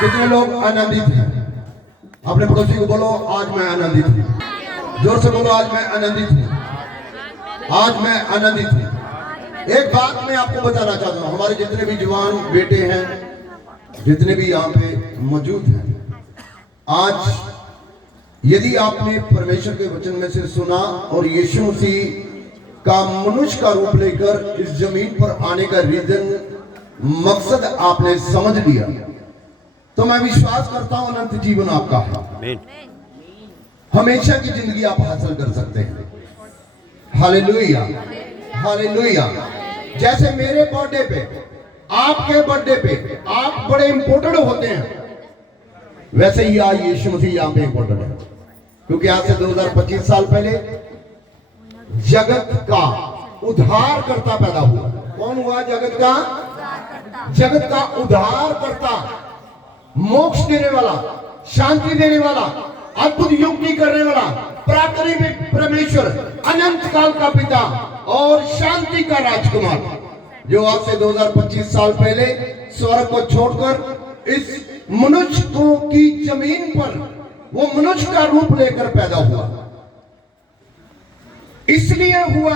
कितने लोग आनंदित हैं? अपने पड़ोसी को बोलो आज मैं आनंदित हूँ। जोर से बोलो आज मैं आनंदित हूँ, आज मैं आनंदित हूँ। एक बात मैं आपको बताना चाहता हूँ, हमारे जितने भी जवान बेटे हैं, जितने भी यहाँ पे मौजूद हैं, आज यदि आपने परमेश्वर के वचन में से सुना और यीशु मसीह का मनुष्य का रूप लेकर इस जमीन पर आने का रीजन, मकसद आपने समझ लिया, तो मैं विश्वास करता हूं अनंत जीवन आपका है, हमेशा की जिंदगी आप हासिल कर सकते हैं। Hallelujah, hallelujah. जैसे मेरे बर्थडे पे, आपके बर्थडे पे आप बड़े इंपॉर्टेंट होते हैं, वैसे ही आज यीशु मसीह यहाँ पे इंपॉर्टेंट है, क्योंकि आज से 2025 साल पहले जगत का उद्धार करता पैदा हुआ। कौन हुआ? जगत का, जगत का उद्धार करता, मोक्ष देने वाला, शांति देने वाला, अद्भुत युक्ति करने वाला, प्राकृतिक परमेश्वर, अनंत काल का पिता और शांति का राजकुमार, जो आज से 2025 साल पहले स्वर्ग को छोड़कर इस मनुष्य को की जमीन पर वो मनुष्य का रूप लेकर पैदा हुआ। इसलिए हुआ,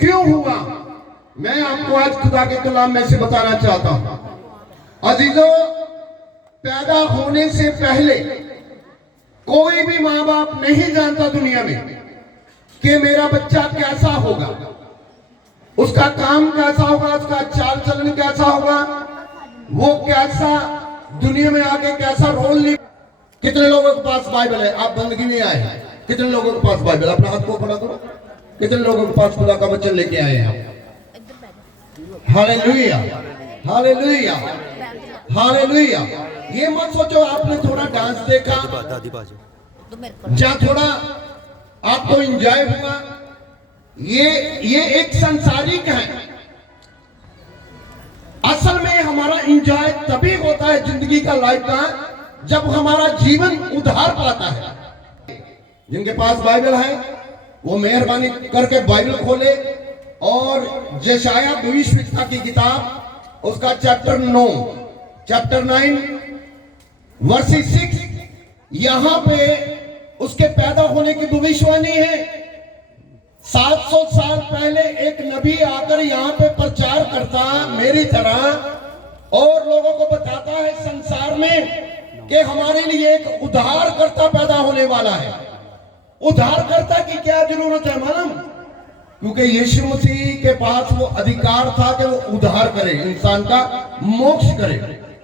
क्यों हुआ, मैं आपको आज खुदा के कलाम में से बताना चाहता हूं। अजीजों, पैदा होने से पहले कोई भी माँ बाप नहीं जानता दुनिया में कि मेरा बच्चा कैसा होगा, उसका काम कैसा होगा, उसका चाल चलन कैसा होगा, वो कैसा दुनिया में आके कैसा रोल ले। कितने लोगों के पास बाइबल है? आप बंदगी में आए हैं। कितने लोगों के पास बाइबल? अपना हाथ को खड़ा करो। कितने लोगों के पास खुदा का वचन लेके आए हैं? Hallelujah, hallelujah, hallelujah. ये मत सोचो आपने थोड़ा डांस देखा, जहां थोड़ा आपको एंजॉय हुआ, ये एक संसारिक है। असल में हमारा एंजॉय तभी होता है जिंदगी का, लाइफ का, जब हमारा जीवन उद्धार पाता है। जिनके पास बाइबल है वो मेहरबानी करके बाइबल खोले और यशायाह भविष्यवक्ता की किताब, उसका चैप्टर 9 वर्सेस 6, यहां पे उसके पैदा होने की भविष्यवाणी है। 700 साल पहले एक नबी आकर यहां पे प्रचार करता मेरी तरह, और लोगों को बताता है संसार में कि हमारे लिए एक उद्धारकर्ता पैदा होने वाला है। उद्धारकर्ता की क्या जरूरत है मालूम? क्योंकि यीशु मसीह के पास वो अधिकार था कि वो उद्धार करे, इंसान का मोक्ष करे,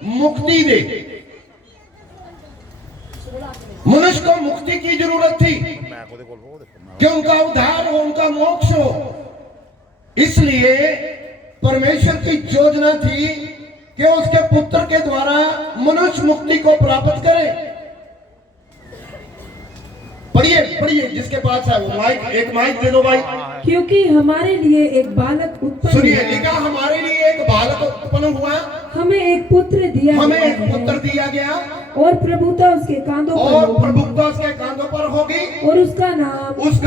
मुक्ति दे। मनुष्य को मुक्ति की जरूरत थी कि उनका उद्धार हो, उनका मोक्ष हो। इसलिए परमेश्वर की योजना थी कि उसके पुत्र के द्वारा मनुष्य मुक्ति को प्राप्त करे। पढ़िए पढ़िए, जिसके पास है वो माइक, एक माइक दे दो भाई। क्योंकि हमारे लिए एक बालक उत्पन्न, सुनिए, लिखा हमारे लिए एक बालक उत्पन्न हुआ, हमें एक पुत्र दिया, हमें एक पुत्र दिया गया, और प्रभुता उसके कांधों पर, और प्रभुता उसके कांधों पर होगी, और उसका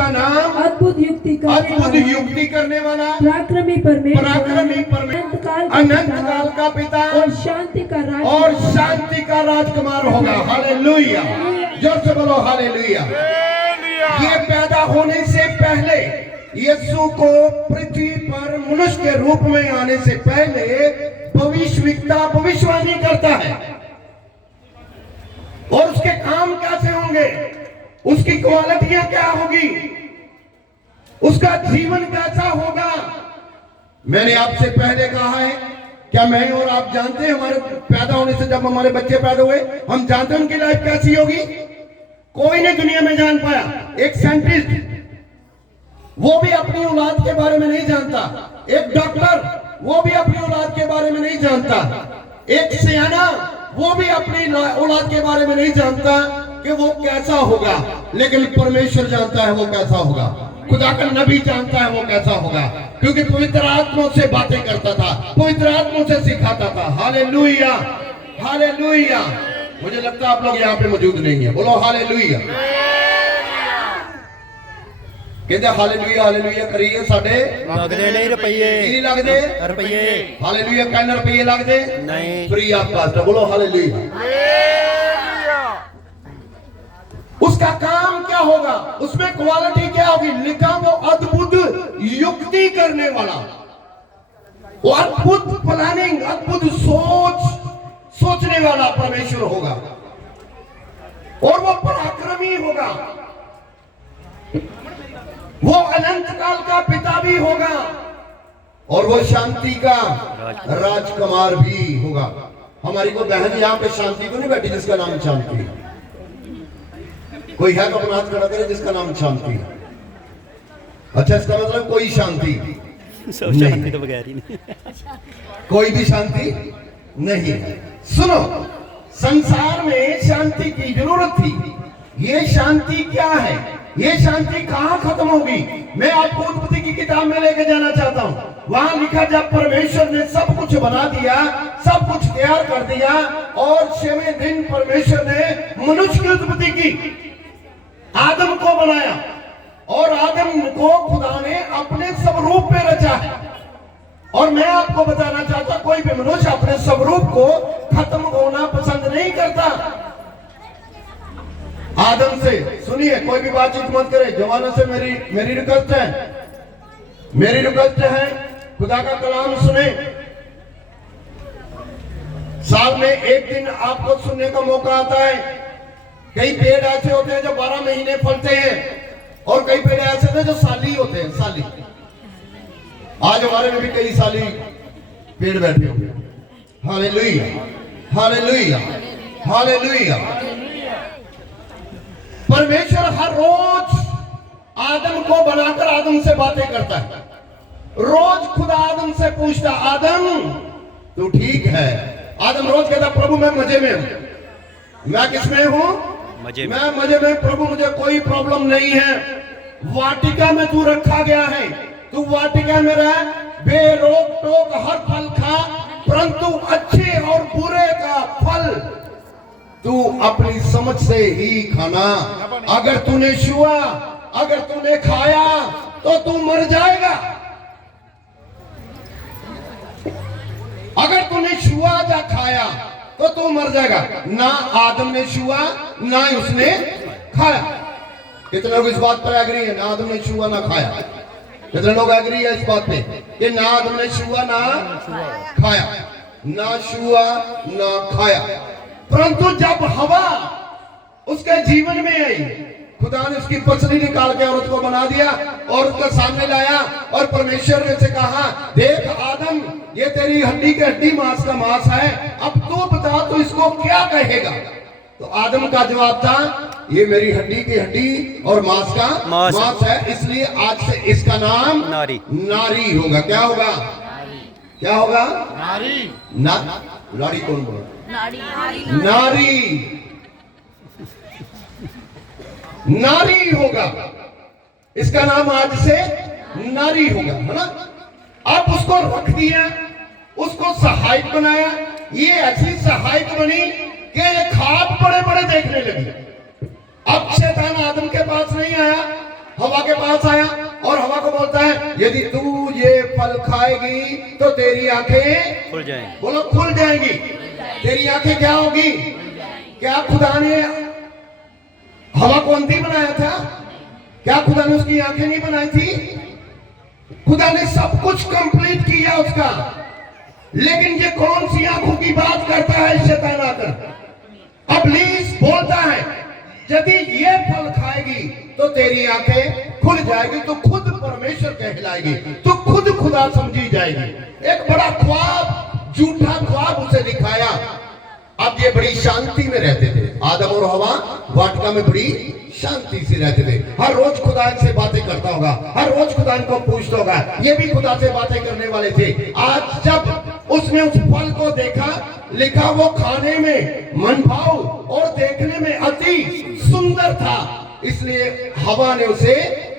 नाम अद्भुत युक्ति करने वाला, पराक्रमी परमेश्वर, अनंत काल का पिता और शांति का राजकुमार होगा। हालेलुया, जोर से बोलो हालेलुया। ये पैदा होने से पहले, यीशु को पृथ्वी पर मनुष्य के रूप में आने से पहले भविष्यवक्ता भविष्यवाणी करता है, और उसके काम कैसे होंगे, उसकी क्वालिटियां क्या होगी, उसका जीवन कैसा होगा। मैंने आपसे पहले कहा है, क्या मैं और आप जानते हैं हमारे पैदा होने से, जब हमारे बच्चे पैदा हुए, हम जानते हैं उनकी लाइफ कैसी होगी? कोई नहीं दुनिया में जान पाया। एक साइंटिस्ट, वो भी अपनी औलाद के बारे में नहीं जानता। एक डॉक्टर, वो भी अपनी औलाद के बारे में नहीं जानता। एक सियाना, वो भी अपनी औलाद के बारे में नहीं जानता कि वो कैसा होगा, लेकिन परमेश्वर जानता है वो कैसा होगा। खुदा का नबी जानता है वो कैसा होगा, क्योंकि पवित्र आत्मा से बातें करता था, पवित्र आत्मा से सिखाता था। Hallelujah, hallelujah. मुझे लगता है आप लोग यहाँ पे मौजूद नहीं है, बोलो हालेलुया। कहते हालेलुया करिए साडे लगदे नहीं रुपये की नहीं लगदे रुपये हालेलुया कहना रुपये लगदे नहीं फ्री ऑफ कॉस्ट बोलो हालेलुया। उसका काम क्या होगा, उसमें क्वालिटी क्या होगी, लिखा वो अद्भुत युक्ति करने वाला, वो अद्भुत प्लानिंग, अद्भुत सोचने वाला परमेश्वर होगा और वो पराक्रमी होगा, वो अनंत काल का पिता भी होगा और वो शांति का राजकुमार भी होगा। हमारी को बहन यहाँ पे शांति को नहीं बैठी जिसका नाम शांति, कोई है तो अपना हाथ खड़ा करे जिसका नाम शांति। अच्छा इसका मतलब कोई शांति सब शांति तो बगैर ही नहीं कोई भी शांति नहीं है। सुनो, संसार में शांति की जरूरत थी, ये शांति क्या है, ये शांति कहां खत्म होगी। मैं आपको उत्पत्ति की किताब में लेके जाना चाहता हूं। वहां लिखा जब परमेश्वर ने सब कुछ बना दिया, सब कुछ तैयार कर दिया और 6वें दिन परमेश्वर ने मनुष्य की उत्पत्ति की, आदम को बनाया और आदम को खुदा ने अपने स्वरूप में रचा है। और मैं आपको बताना चाहता, कोई भी मनुष्य अपने स्वरूप को खत्म होना पसंद नहीं करता। आदम से सुनिए, कोई भी बातचीत मत करे, जवानों से मेरी रिक्वेस्ट है, खुदा का कलाम सुने। साल में एक दिन आपको सुनने का मौका आता है। कई पेड़ ऐसे होते हैं जो 12 महीने फलते हैं और कई पेड़ ऐसे होते हैं जो साली होते हैं, साली। आज हमारे में भी कई साली पेड़ बैठे होंगे। Hallelujah, hallelujah, hallelujah. परमेश्वर हर रोज आदम को बनाकर आदम से बातें करता है। रोज खुदा आदम से पूछता, आदम तू ठीक है? आदम रोज कहता, प्रभु मैं मजे में हूं। मैं किसमें हूं? मैं मजे में। प्रभु मुझे कोई प्रॉब्लम नहीं है। वाटिका में तू रखा गया है, तू वाटिका में रह, बेरोक टोक हर फल खा, परंतु अच्छे और बुरे का फल तू अपनी समझ से ही खाना। अगर तूने छुआ, अगर तूने खाया तो तू मर जाएगा। अगर तूने छुआ या खाया तो तू मर जाएगा। ना आदम ने छुआ ना उसने खाया। कितने लोग इस बात पर एग्री है? ना आदम ने छुआ ना खाया। कितने लोग एग्री है इस बात पे कि ना आदम ने छुआ ना खाया, ना छुआ ना खाया। परंतु जब हवा उसके जीवन में आई, खुदा ने उसकी पसली निकाल के औरत को बना दिया और उसके सामने लाया और परमेश्वर ने उसे कहा, देख आदम, ये तेरी हड्डी की हड्डी, मांस का मांस है, अब तू बता तू इसको क्या कहेगा। तो आदम का जवाब था, ये मेरी हड्डी की हड्डी और मांस का मांस है, इसलिए आज से इसका नाम नारी होगा। क्या होगा? क्या होगा? नारी कौन बोला? नारी होगा। इसका नाम आज से नारी होगा, है ना। अब उसको रख दिया, उसको सहायक बनाया। ये ऐसी सहायक बनी कि ये ख्वाब बड़े बड़े देखने लगी। अब शैतान आदम के पास नहीं आया, हवा के पास आया और हवा को बोलता है, यदि तू ये फल खाएगी तो तेरी आंखें खुल जाएंगी। बोलो खुल जाएंगी। तेरी आंखें क्या होगी? क्या खुदा ने हवा को अंधी बनाया था? क्या खुदा ने उसकी आंखें नहीं बनाई थी? खुदा ने सब कुछ कंप्लीट किया उसका। लेकिन ये कौन सी आंखों की बात करता है शैतान आकर? इब्लीस बोलता है, यदि ये फल खाएगी तो तेरी आंखें खुल जाएगी, तो खुद परमेश्वर कहलाएगी, तो खुद खुदा समझी जाएगी। एक बड़ा ख्वाब, झूठा ख्वाब उसे दिखाया। अब ये बड़ी शांति में रहते थे, आदम और हवा वाटिका में बड़ी शांति से रहते थे। हर रोज खुदा इनसे बातें करता होगा, हर रोज खुदा इनको पूछता होगा। ये भी खुदा से बातें करने वाले थे। आज जब उसने उस फल को देखा, लिखा वो खाने में मनभाव और देखने में अति सुंदर था, इसलिए हवा ने उसे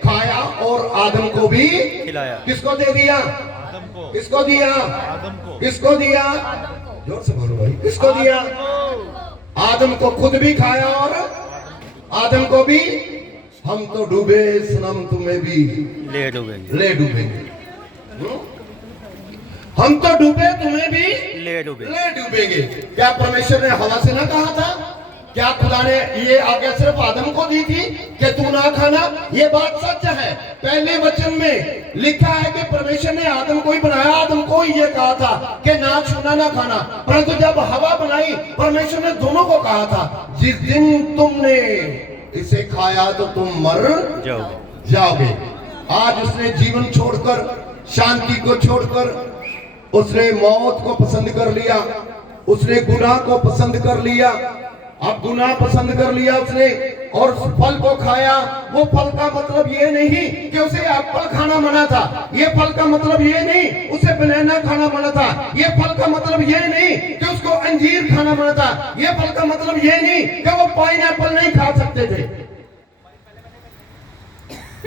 खाया और आदम को भी खिलाया। किसको दे दिया? किसको दिया? किसको दिया? जोर से बोलो भाई। किसको दिया? आदम को खुद भी खाया और आदम को भी हम तो डूबे सनम तुम्हें भी ले डूबेंगे ले डूबेंगे। हम तो डूबे तुम्हें भी ले डूबेंगे। ले डूबेंगे। क्या परमेश्वर ने हवा से ना कहा था? क्या खुदा ने ये आज्ञा सिर्फ आदम को दी थी कि तू ना खाना? ये बात सच है। पहले वचन में लिखा है कि परमेश्वर ने आदम को ही बनाया, आदम को ही ये कहा था कि ना छूना ना खाना। परंतु जब हवा बनाई, परमेश्वर ने दोनों को कहा था जिस दिन तुमने इसे खाया तो तुम मर जाओगे। आज उसने जीवन छोड़कर, शांति को छोड़कर, उसने मौत को पसंद कर लिया, उसने गुनाह को पसंद कर लिया। अब गुनाह पसंद कर लिया उसने और उस फल को खाया। वो फल का मतलब ये नहीं कि उसे एप्पल खाना मना था, ये फल का मतलब ये नहीं उसे बनाना खाना मना था, ये फल का मतलब ये नहीं कि उसको अंजीर खाना मना था, ये फल का मतलब ये नहीं कि वो पाइनएप्पल नहीं खा सकते थे।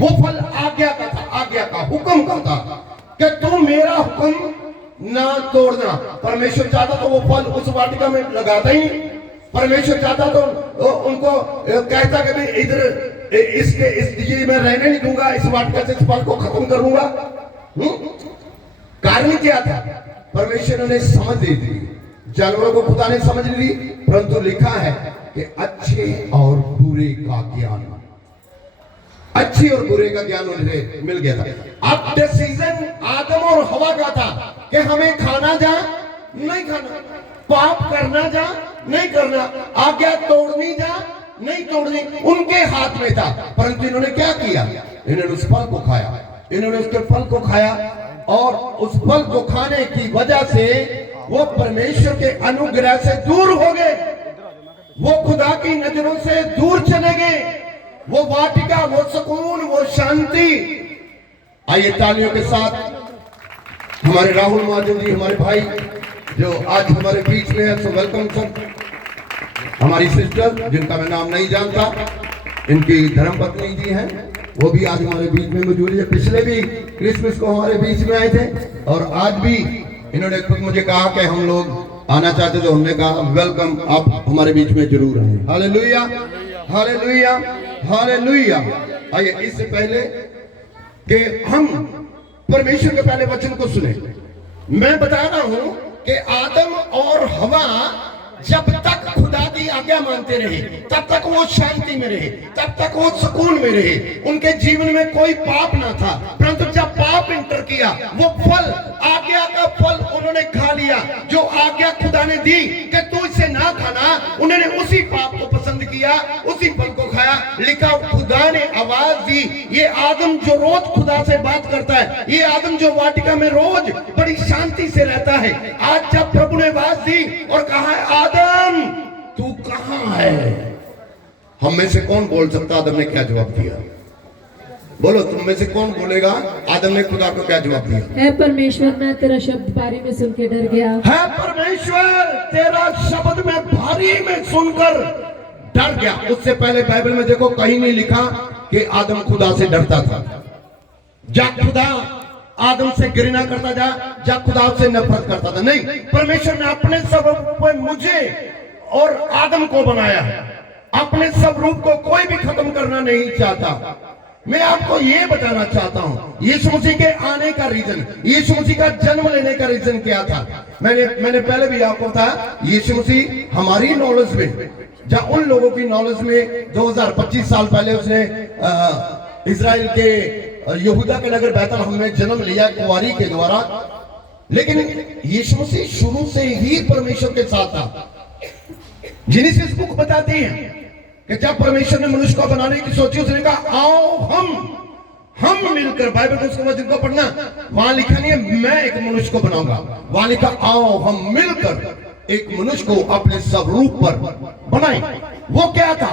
वो फल आज्ञा का था, आज्ञा का, हुक्म का था कि तुम मेरा हुक्म ना तोड़ना। परमेश्वर चाहता तो वो फल उस वाटिका में लगाता ही। परमेश्वर चाहता तो उनको कहता कि मैं इधर इसके ये मैं रहने नहीं दूंगा, इस वाटिका से इस फल को खत्म करूंगा। कारण क्या था? परमेश्वर ने समझ दी थी, जानवरों को खुदा ने समझ ली, परंतु लिखा है कि अच्छे और बुरे का ज्ञान, अच्छी और बुरे का ज्ञान उन्हें मिल गया था। अब डिसीजन आदम और हवा का था कि हमें खाना जा नहीं खाना, पाप करना जा नहीं करना, आज्ञा तोड़नी जा नहीं तोड़नी, उनके हाथ में था। परंतु इन्होंने क्या किया? इन्होंने उस फल को खाया, इन्होंने उसके फल को खाया और उस फल को खाने की वजह से वो परमेश्वर के अनुग्रह से दूर हो गए, वो खुदा की नजरों से दूर चले गए। वो वाटिका, वो सुकून, वो शांति। आइए तालियों के साथ हमारे राहुल महाजन जी, हमारे भाई जो आज हमारे बीच में है, सो वेलकम सर। हमारी सिस्टर जिनका मैं नाम नहीं जानता, इनकी धर्मपत्नी जी हैं, वो भी आज हमारे बीच में मौजूद है। पिछले भी क्रिसमस को हमारे बीच में आए थे और आज भी इन्होंने खुद मुझे कहा कि हम लोग आना चाहते थे। उन्होंने कहा वेलकम, आप हमारे बीच में जरूर आए। Hallelujah, hallelujah, hallelujah. आइए इससे पहले कि हम परमेश्वर के पहले वचन को सुने, मैं बता रहा हूं कि आदम और हवा जब तक खुदा की आज्ञा मानते रहे, तब तक वो शांति में रहे, तब तक वो सुकून में रहे, उनके जीवन में कोई पाप ना था। परंतु जब पाप इंटर किया, वो फल, आज्ञा का फल उन्होंने खा लिया, जो आज्ञा खुदा ने दी कि तू इसे ना खाना, उन्होंने उसी पाप को पसंद किया, उसी फल को खाया। लिखा खुदा ने आवाज दी। ये आदम जो रोज खुदा से बात करता है, ये आदम जो वाटिका में रोज बड़ी शांति से रहता है, आज जब प्रभु ने आवाज दी और कहा आदम तू कहां है? हम में से कौन बोल सकता आदम ने क्या जवाब दिया? बोलो, तुम में से कौन बोलेगा आदम ने खुदा को क्या जवाब दिया? है परमेश्वर, मैं तेरा शब्द भारी में सुन के डर गया। है परमेश्वर, तेरा शब्द मैं भारी में सुनकर डर गया। उससे पहले बाइबल में देखो, कहीं नहीं लिखा कि आदम खुदा से डरता था। जा खुदा आदम से घृणा करता जा, जा खुदा से नफरत करता था, नहीं। परमेश्वर ने अपने स्वरूप में मुझे और आदम को बनाया है। अपने स्वरूप को कोई भी खत्म करना नहीं चाहता। मैं आपको ये बताना चाहता हूं, यीशु मसीह के आने का रीजन, यीशु मसीह का जन्म लेने का रीजन क्या था? मैंने पहले भी आपको बताया, यीशु मसीह हमारी नॉलेज में, जहां उन लोगों की नॉलेज में 2025 साल पहले उसने इजराइल के यहूदा के नगर बैतलहम में जन्म लिया कुंवारी के द्वारा, लेकिन यीशु मसीह शुरू से ही परमेश्वर के साथ था। जेनेसिस बुक बताती है कि जब परमेश्वर ने मनुष्य को बनाने की सोची, उसने कहा आओ हम मिलकर, बाइबल को उसको वचन को पढ़ना, वहां लिखा नहीं है मैं एक मनुष्य को बनाऊंगा, वहां लिखा आओ हम मिलकर एक मनुष्य को अपने स्वरूप पर बनाएं। वो क्या था?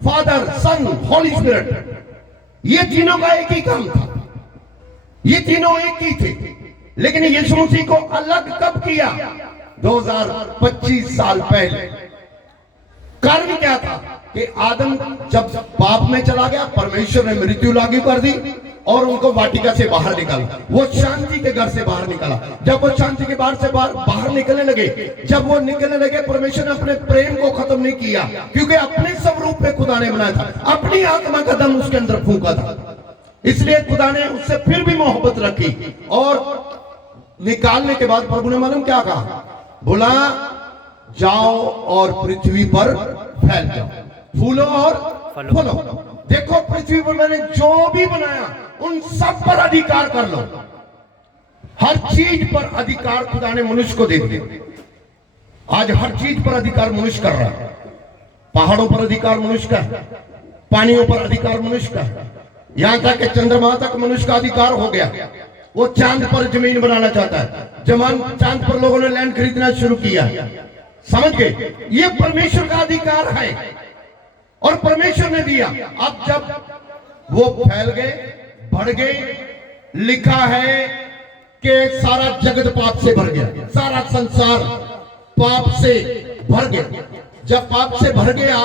फादर, सन, होली स्पिरिट, ये तीनों का एक ही काम था, ये तीनों एक ही थे। लेकिन यीशु मसीह को अलग कब किया? 2025 साल पहले। कारण क्या था? कि आदम जब पाप में चला गया, परमेश्वर ने मृत्यु लागू कर दी, और उनको वाटिका से बाहर निकाला, वो शांति के घर से बाहर निकाला। जब वो शांति के बाहर से बाहर निकलने लगे, जब वो निकलने लगे, परमेश्वर ने अपने प्रेम को खत्म नहीं किया, क्योंकि अपने स्वरूप पे खुदा ने बनाया था, अपनी आत्मा का दम उसके अंदर फूंका था, इसलिए खुदा ने उससे फिर भी मोहब्बत रखी। और निकालने के बाद प्रभु ने मालूम क्या कहा, बोला जाओ और पृथ्वी पर फैल जाओ, फूलो और फलो। देखो पृथ्वी पर मैंने जो भी बनाया उन सब पर अधिकार कर लो। हर चीज पर अधिकार खुदा ने मनुष्य को दे दिया। आज हर चीज पर अधिकार मनुष्य कर रहा है। पहाड़ों पर अधिकार मनुष्य का है, पानियों पर अधिकार मनुष्य का है, यहां तक कि चंद्रमा तक मनुष्य का अधिकार हो गया। वो चांद पर जमीन बनाना चाहता है, चांद पर लोगों ने लैंड खरीदना शुरू किया। समझ गए, ये परमेश्वर का अधिकार है और परमेश्वर ने दिया। अब जब वो फैल गए, बढ़ गए, लिखा है कि सारा जगत पाप से भर गया, सारा संसार पाप से भर गया। जब पाप से भर गया,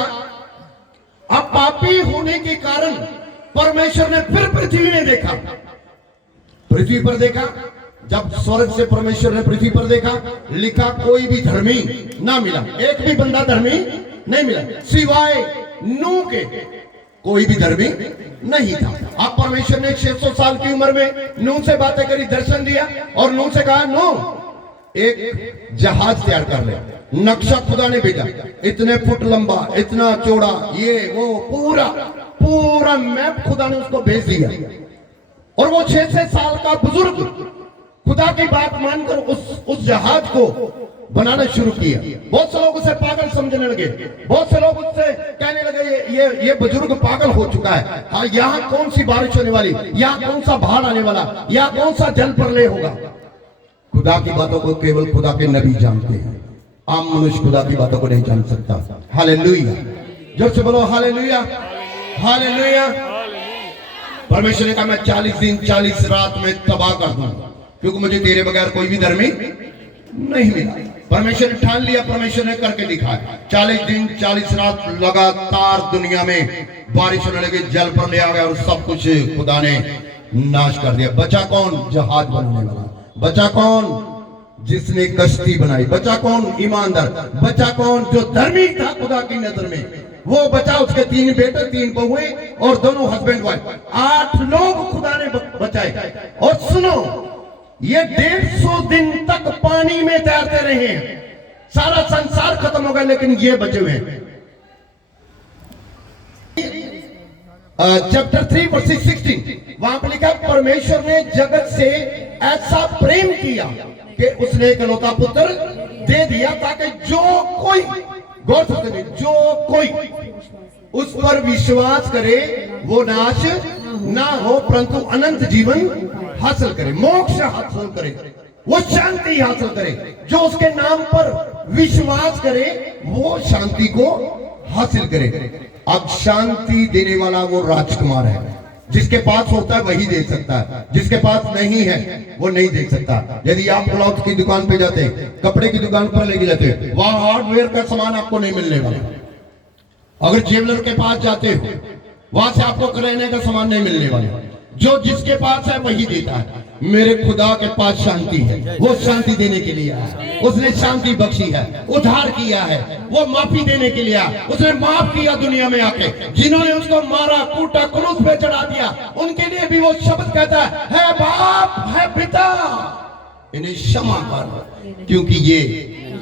अब पापी होने के कारण परमेश्वर ने फिर पृथ्वी में देखा, पृथ्वी पर देखा। जब स्वर्ग से परमेश्वर ने पृथ्वी पर देखा, लिखा कोई भी धर्मी ना मिला, एक भी बंदा धर्मी नहीं मिला, सिवाय नूह के कोई भी धर्मी नहीं था। अब परमेश्वर ने 600 साल की उम्र में नूह से बातें करी, दर्शन दिया और नूह से कहा, नूह एक जहाज तैयार कर ले। नक्शा खुदा ने भेजा, इतने फुट लंबा, इतना चौड़ा, ये वो पूरा मैप खुदा ने उसको भेज दिया। और वो 600 साल का बुजुर्ग खुदा की बात मानकर उस जहाज को बनाना शुरू किया। बहुत से लोग उसे पागल समझने लगे, बहुत से लोग उससे कहने लगे ये बुजुर्ग पागल हो चुका है। हाँ, यहाँ कौन सी बारिश होने वाली, यहाँ कौन सा बाढ़ आने वाला, यहाँ कौन सा जल प्रलय होगा। खुदा की बातों को केवल खुदा के नबी जानते हैं, आम मनुष्य खुदा की बातों को नहीं जान सकता। हालेलुया, जोर से बोलो हालेलुया, हालेलुया। परमेश्वर ने कहा मैं 40 दिन 40 रात में तबाह कर दूंगा, क्योंकि मुझे तेरे बगैर कोई भी धर्मी नहीं मिला। परमेश्वर ने ठान लिया, परमेश्वर ने करके दिखाया। 40 दिन 40 रात लगातार दुनिया में बारिश होने लगी, जल प्रलय आ गया और सब कुछ खुदा ने नाश कर दिया। बचा कौन? जहाज बनाने वाला। बचा कौन? जिसने कश्ती बनाई। बचा कौन? ईमानदार। बचा कौन? जो धर्मी था खुदा की नजर में, वो बचा। उसके 3 बेटे 3 बहुए और दोनों हस्बैंड वाइफ, 8 लोग खुदा ने बचाए। और सुनो, ये 150 दिन तक पानी में तैरते रहे हैं, सारा संसार खत्म हो गया, लेकिन ये बचे हुए हैं। चैप्टर 3 वर्स 16 वहां पर लिखा, परमेश्वर ने जगत से ऐसा प्रेम किया कि उसने इकलौता पुत्र दे दिया, ताकि जो कोई, गौर से सुनिए, जो कोई उस पर विश्वास करे वो नाश ना हो, परंतु अनंत जीवन हासिल करे, मोक्ष हासिल करे, वो शांति हासिल करे। जो उसके नाम पर विश्वास करे वो शांति को हासिल करे। अब शांति देने वाला वो राजकुमार है, जिसके पास होता है वही दे सकता है, जिसके पास नहीं है वो नहीं दे सकता। यदि आप क्लॉथ की दुकान पे जाते, कपड़े की दुकान पर लेके जाते, वहां हार्डवेयर का सामान आपको नहीं मिलने वाला। अगर जेवलर के पास जाते हो, वहां से आपको किराने का सामान नहीं मिलने वाला। जो जिसके पास है वही देता है। मेरे खुदा के पास शांति है, वो शांति देने के लिए आया। उसने शांति बख्शी है, उद्धार किया है, वो माफी देने के लिए आया। उसने माफ किया दुनिया में आके। जिन्होंने उसको मारा, कूटा, क्रूस पे चढ़ा दिया, उनके लिए भी वो शब्द कहता है बाप, है पिता, इन्हें क्षमा कर, क्योंकि ये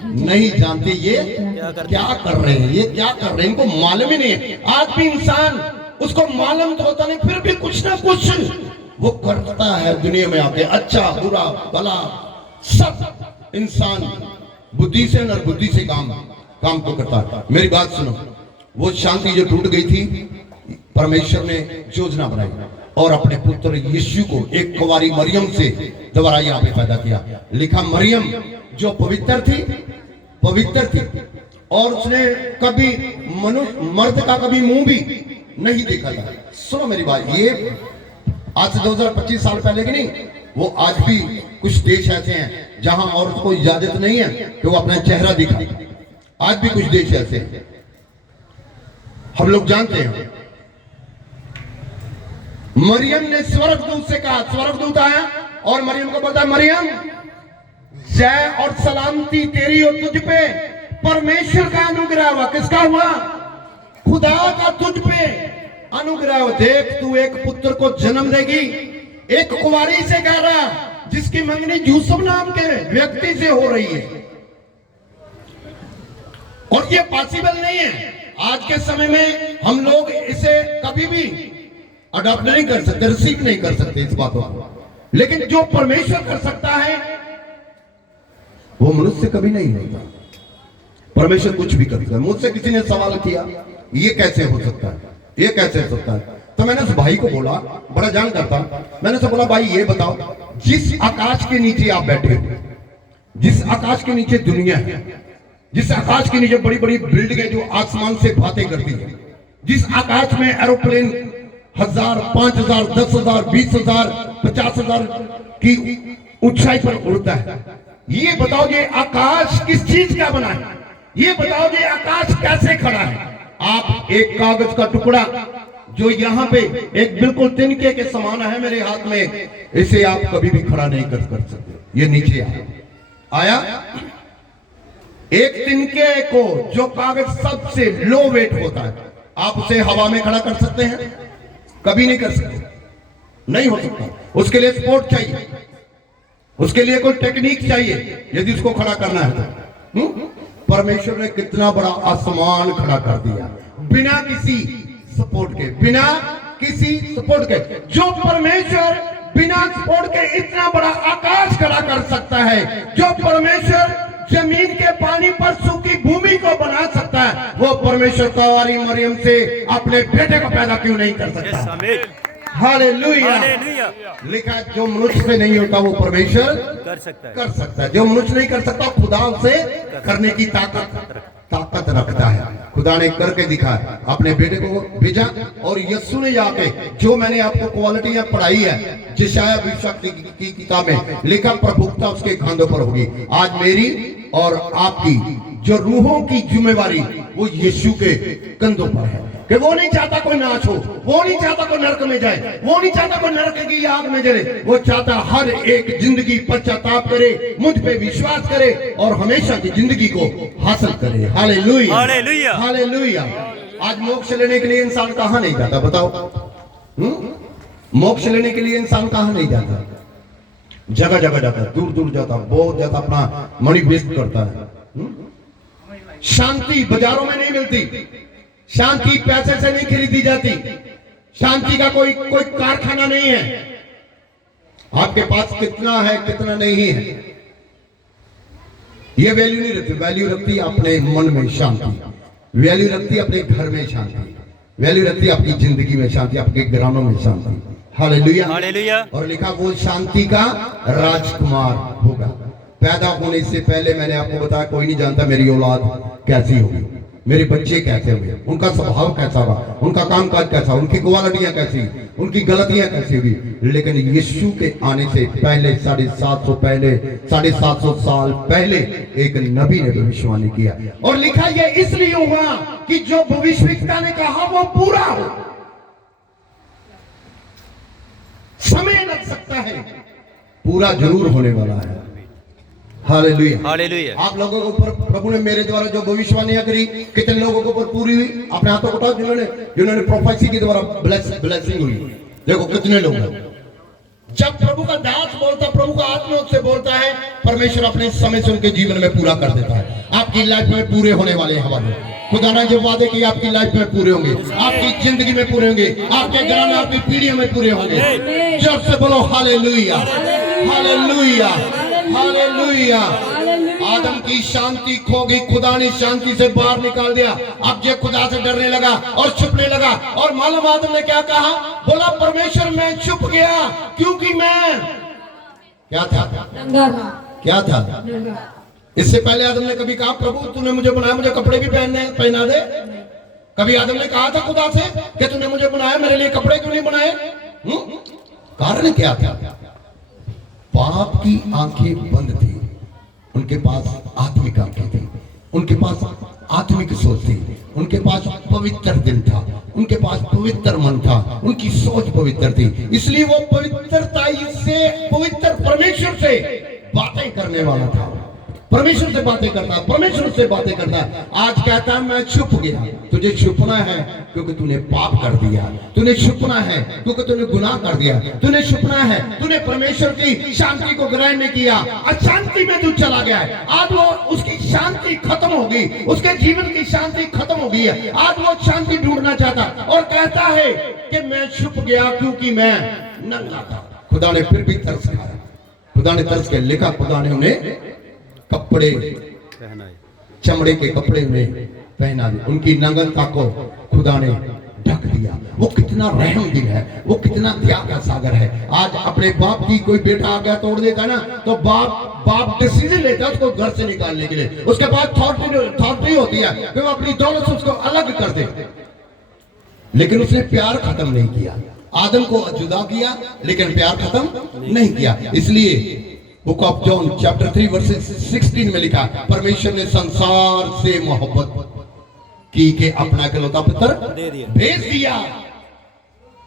नहीं जानते ये क्या कर रहे हैं, ये क्या कर रहे हैं, इनको मालूम ही नहीं है। आज भी इंसान, उसको मालूम तो होता नहीं, फिर भी कुछ ना कुछ वो करता है दुनिया में आके। अच्छा बुरा भला सब इंसान बुद्धि से और बुद्धि से काम को करता है। मेरी बात सुनो, वो शांति जो टूट गई थी, परमेश्वर ने योजना बनाई और अपने पुत्र यीशु को एक कुंवारी मरियम से दोबारा यहाँ पे पैदा किया। लिखा, मरियम जो पवित्र थी और उसने कभी मनुष्य मर्द का कभी मुंह भी नहीं देखा था। सुनो मेरी बात, ये आज से 2025 साल पहले की नहीं, वो आज भी कुछ देश ऐसे हैं जहां औरत को इजाजत नहीं है कि वो अपना चेहरा दिखाए। आज भी कुछ देश ऐसे हैं, हम लोग जानते हैं। मरियम ने स्वर्गदूत से कहा, स्वर्गदूत आया और मरियम को बोलता, मरियम जय और सलामती तेरी और तुझ पे, परमेश्वर का अनुग्रह हुआ। किसका हुआ? खुदा का तुझ पे अनुग्रह हो। देख तू एक पुत्र को जन्म देगी, एक कुंवारी से कह रहा, जिसकी मंगनी यूसुफ नाम के व्यक्ति से हो रही है। और ये पॉसिबल नहीं है। आज के समय में हम लोग इसे कभी भी अडॉप्ट नहीं कर सकते, रिसीव नहीं कर सकते इस बातों को, लेकिन जो परमेश्वर कर सकता है वो मनुष्य कभी नहीं होता। परमेश्वर कुछ भी कर सकता है। मुझसे किसी ने सवाल किया, ये कैसे हो सकता है, ये कैसे हो सकता है? तो मैंने उस भाई को बोला, बड़ा जान करता, मैंने उसे बोला, भाई ये बताओ, जिस आकाश के नीचे आप बैठे हो, जिस आकाश के नीचे दुनिया है, जिस आकाश के नीचे बड़ी बड़ी बिल्डिंगें जो आसमान से बातें करती है, जिस आकाश में एरोप्लेन 1000, 5000, 10,000, 20,000, 50,000 की ऊंचाई पर उड़ता है, ये बताओ ये आकाश किस चीज का बना है? ये बताओ ये आकाश कैसे खड़ा है? आप एक कागज का टुकड़ा जो यहाँ पे एक बिल्कुल तिनके के समान है मेरे हाथ में, इसे आप कभी भी खड़ा नहीं कर सकते। ये नीचे आया एक तिनके को, जो कागज सबसे लो वेट होता है, आप उसे हवा में खड़ा कर सकते हैं? कभी नहीं कर सकते, नहीं हो सकता। उसके लिए सपोर्ट चाहिए, उसके लिए कोई टेक्निक चाहिए यदि उसको खड़ा करना है तो। परमेश्वर ने कितना बड़ा आसमान खड़ा कर दिया बिना किसी सपोर्ट के, बिना किसी सपोर्ट के। जो परमेश्वर बिना सपोर्ट के इतना बड़ा आकाश खड़ा कर सकता है, जो परमेश्वर जमीन के पानी पर सूखी भूमि को बना सकता है, वो परमेश्वर कुंवारी मरियम से अपने बेटे को पैदा क्यों नहीं कर सकता? हालेलुया। लिखा जो मनुष्य से नहीं होता वो परमेश्वर कर सकता है। जो मनुष्य नहीं कर सकता खुदा उसे करने की ताकत रखता है। खुदा ने करके दिखाया, अपने बेटे को भेजा। और यीशु ने जाके, जो मैंने आपको क्वालिटियां पढ़ाई है यशायाह भविष्यवक्ता की किताब में लिखा, प्रभुता उसके खांधों पर होगी। आज मेरी और आपकी जो रूहों की जिम्मेवारी वो यीशु के कंधों पर है कि वो नहीं चाहता कोई नाश हो, वो नहीं चाहता कोई नरक में जाए, वो नहीं चाहता कोई नरक की आग में जले। वो चाहता हर एक जिंदगी पश्चाताप करे, मुझ पे विश्वास करे और हमेशा की जिंदगी को हासिल करे। Hallelujah, hallelujah, hallelujah. आज मोक्ष लेने के लिए इंसान कहां नहीं जाता बताओ? मोक्ष लेने के लिए इंसान कहां नहीं जाता? जगह जगह जाता, दूर दूर जाता, बहुत ज्यादा अपना मनी वेस्ट करता है। शांति बाजारों में नहीं मिलती, शांति पैसे से नहीं खरीदी जाती, शांति का कोई कारखाना नहीं है। आपके पास कितना है कितना नहीं है ये वैल्यू नहीं रखती। वैल्यू रखती अपने मन में शांति, वैल्यू रखती अपने घर में शांति, वैल्यू रखती आपकी जिंदगी में शांति, आपके घरानों में शांति। Hallelujah, hallelujah. और लिखा वो शांति का राजकुमार होगा। पैदा होने से पहले मैंने आपको बताया, कोई नहीं जानता मेरी औलाद कैसी होगी, मेरे बच्चे कैसे हुए, उनका स्वभाव कैसा हुआ, उनका कामकाज कैसा, उनकी क्वालिटियां कैसी, उनकी गलतियां कैसी हुई। लेकिन यीशु के आने से पहले 750 साल पहले एक नबी ने भविष्यवाणी किया। और लिखा यह इसलिए हुआ कि जो भविष्यवक्ता ने कहा वो पूरा हो। समय लग सकता है, पूरा जरूर होने वाला है। Hallelujah, hallelujah. आप लोगों के ऊपर प्रभु ने मेरे द्वारा जो भविष्यवाणियां करी, कितने लोगों के ऊपर पूरी हुई? अपने हाथों को उठाओ जिन्होंने प्रोफेसी के द्वारा ब्लेसिंग हुई। देखो कितने लोग हैं। जब प्रभु का दास बोलता, प्रभु का आत्मा उससे बोलता है, परमेश्वर अपने समय से उनके जीवन में पूरा कर देता है। आपकी लाइफ में पूरे होने वाले हैं हमारे। खुदा ने जो वादे किए आपकी लाइफ में पूरे होंगे, आपकी जिंदगी में पूरे होंगे, आपके घर में, आपकी पीढ़ियों में पूरे होंगे। जब से बोलो हालेलुया, हालेलुया, हालेलुया। आदम की शांति खो गई, खुदा ने शांति से बाहर निकाल दिया। अब ये खुदा से डरने लगा और छुपने लगा। और मालूम आदम ने क्या कहा? बोला परमेश्वर मैं छुप गया क्योंकि मैं क्या था? क्या था? इससे पहले आदम ने कभी कहा प्रभु तूने मुझे बनाया, मुझे कपड़े भी पहना दे? कभी आदम ने कहा था खुदा से कि तूने मुझे बनाया, मेरे लिए कपड़े क्यों नहीं बनाए? कारण क्या था? पाप की आंखें बंद थी, उनके पास आत्मिक आंखें थी, उनके पास आत्मिक सोच थी, उनके पास पवित्र दिल था, उनके पास पवित्र मन था, उनकी सोच पवित्र थी, इसलिए वो पवित्रता से, पवित्र परमेश्वर से बातें करने वाला था। परमेश्वर से बातें करता, परमेश्वर से बातें करता। आज कहता है मैं छुप गया। तुझे छुपना है क्योंकि तूने पाप कर दिया, तूने छुपना है क्योंकि तूने गुनाह कर दिया, तूने छुपना है, तूने परमेश्वर की शांति को ग्रहण नहीं किया, अशांति में तू चला गया है। आज वो उसकी शांति खत्म होगी, उसके जीवन की शांति खत्म हो गई है। आज वो शांति ढूंढना चाहता और कहता है कि मैं छुप गया क्योंकि मैं नंगा था। खुदा ने फिर भी तरस खाया, खुदा ने तरस के लिखा, खुदा ने उन्हें कपड़े, पहना है। चमड़े के कपड़े में पहना दिया, उनकी नंगता को खुदा ने ढक दिया। वो कितना रहम दिल है, वो कितना दया का सागर है। आज अपने बाप की कोई बेटा आ गया तोड़ देता ना, तो बाप डिसीजन लेता है उसको घर से निकालने के लिए। उसके बाद अथॉरिटी होती है कि वो अपनी दौलत से उसको अलग कर दे, लेकिन उसने प्यार खत्म नहीं किया। आदम को जुदा किया लेकिन प्यार खत्म नहीं किया। इसलिए book of John chapter 3 versus 16 में लिखा, परमेश्वर ने संसार से मोहब्बत की के अपना इकलौता पुत्र भेज दिया।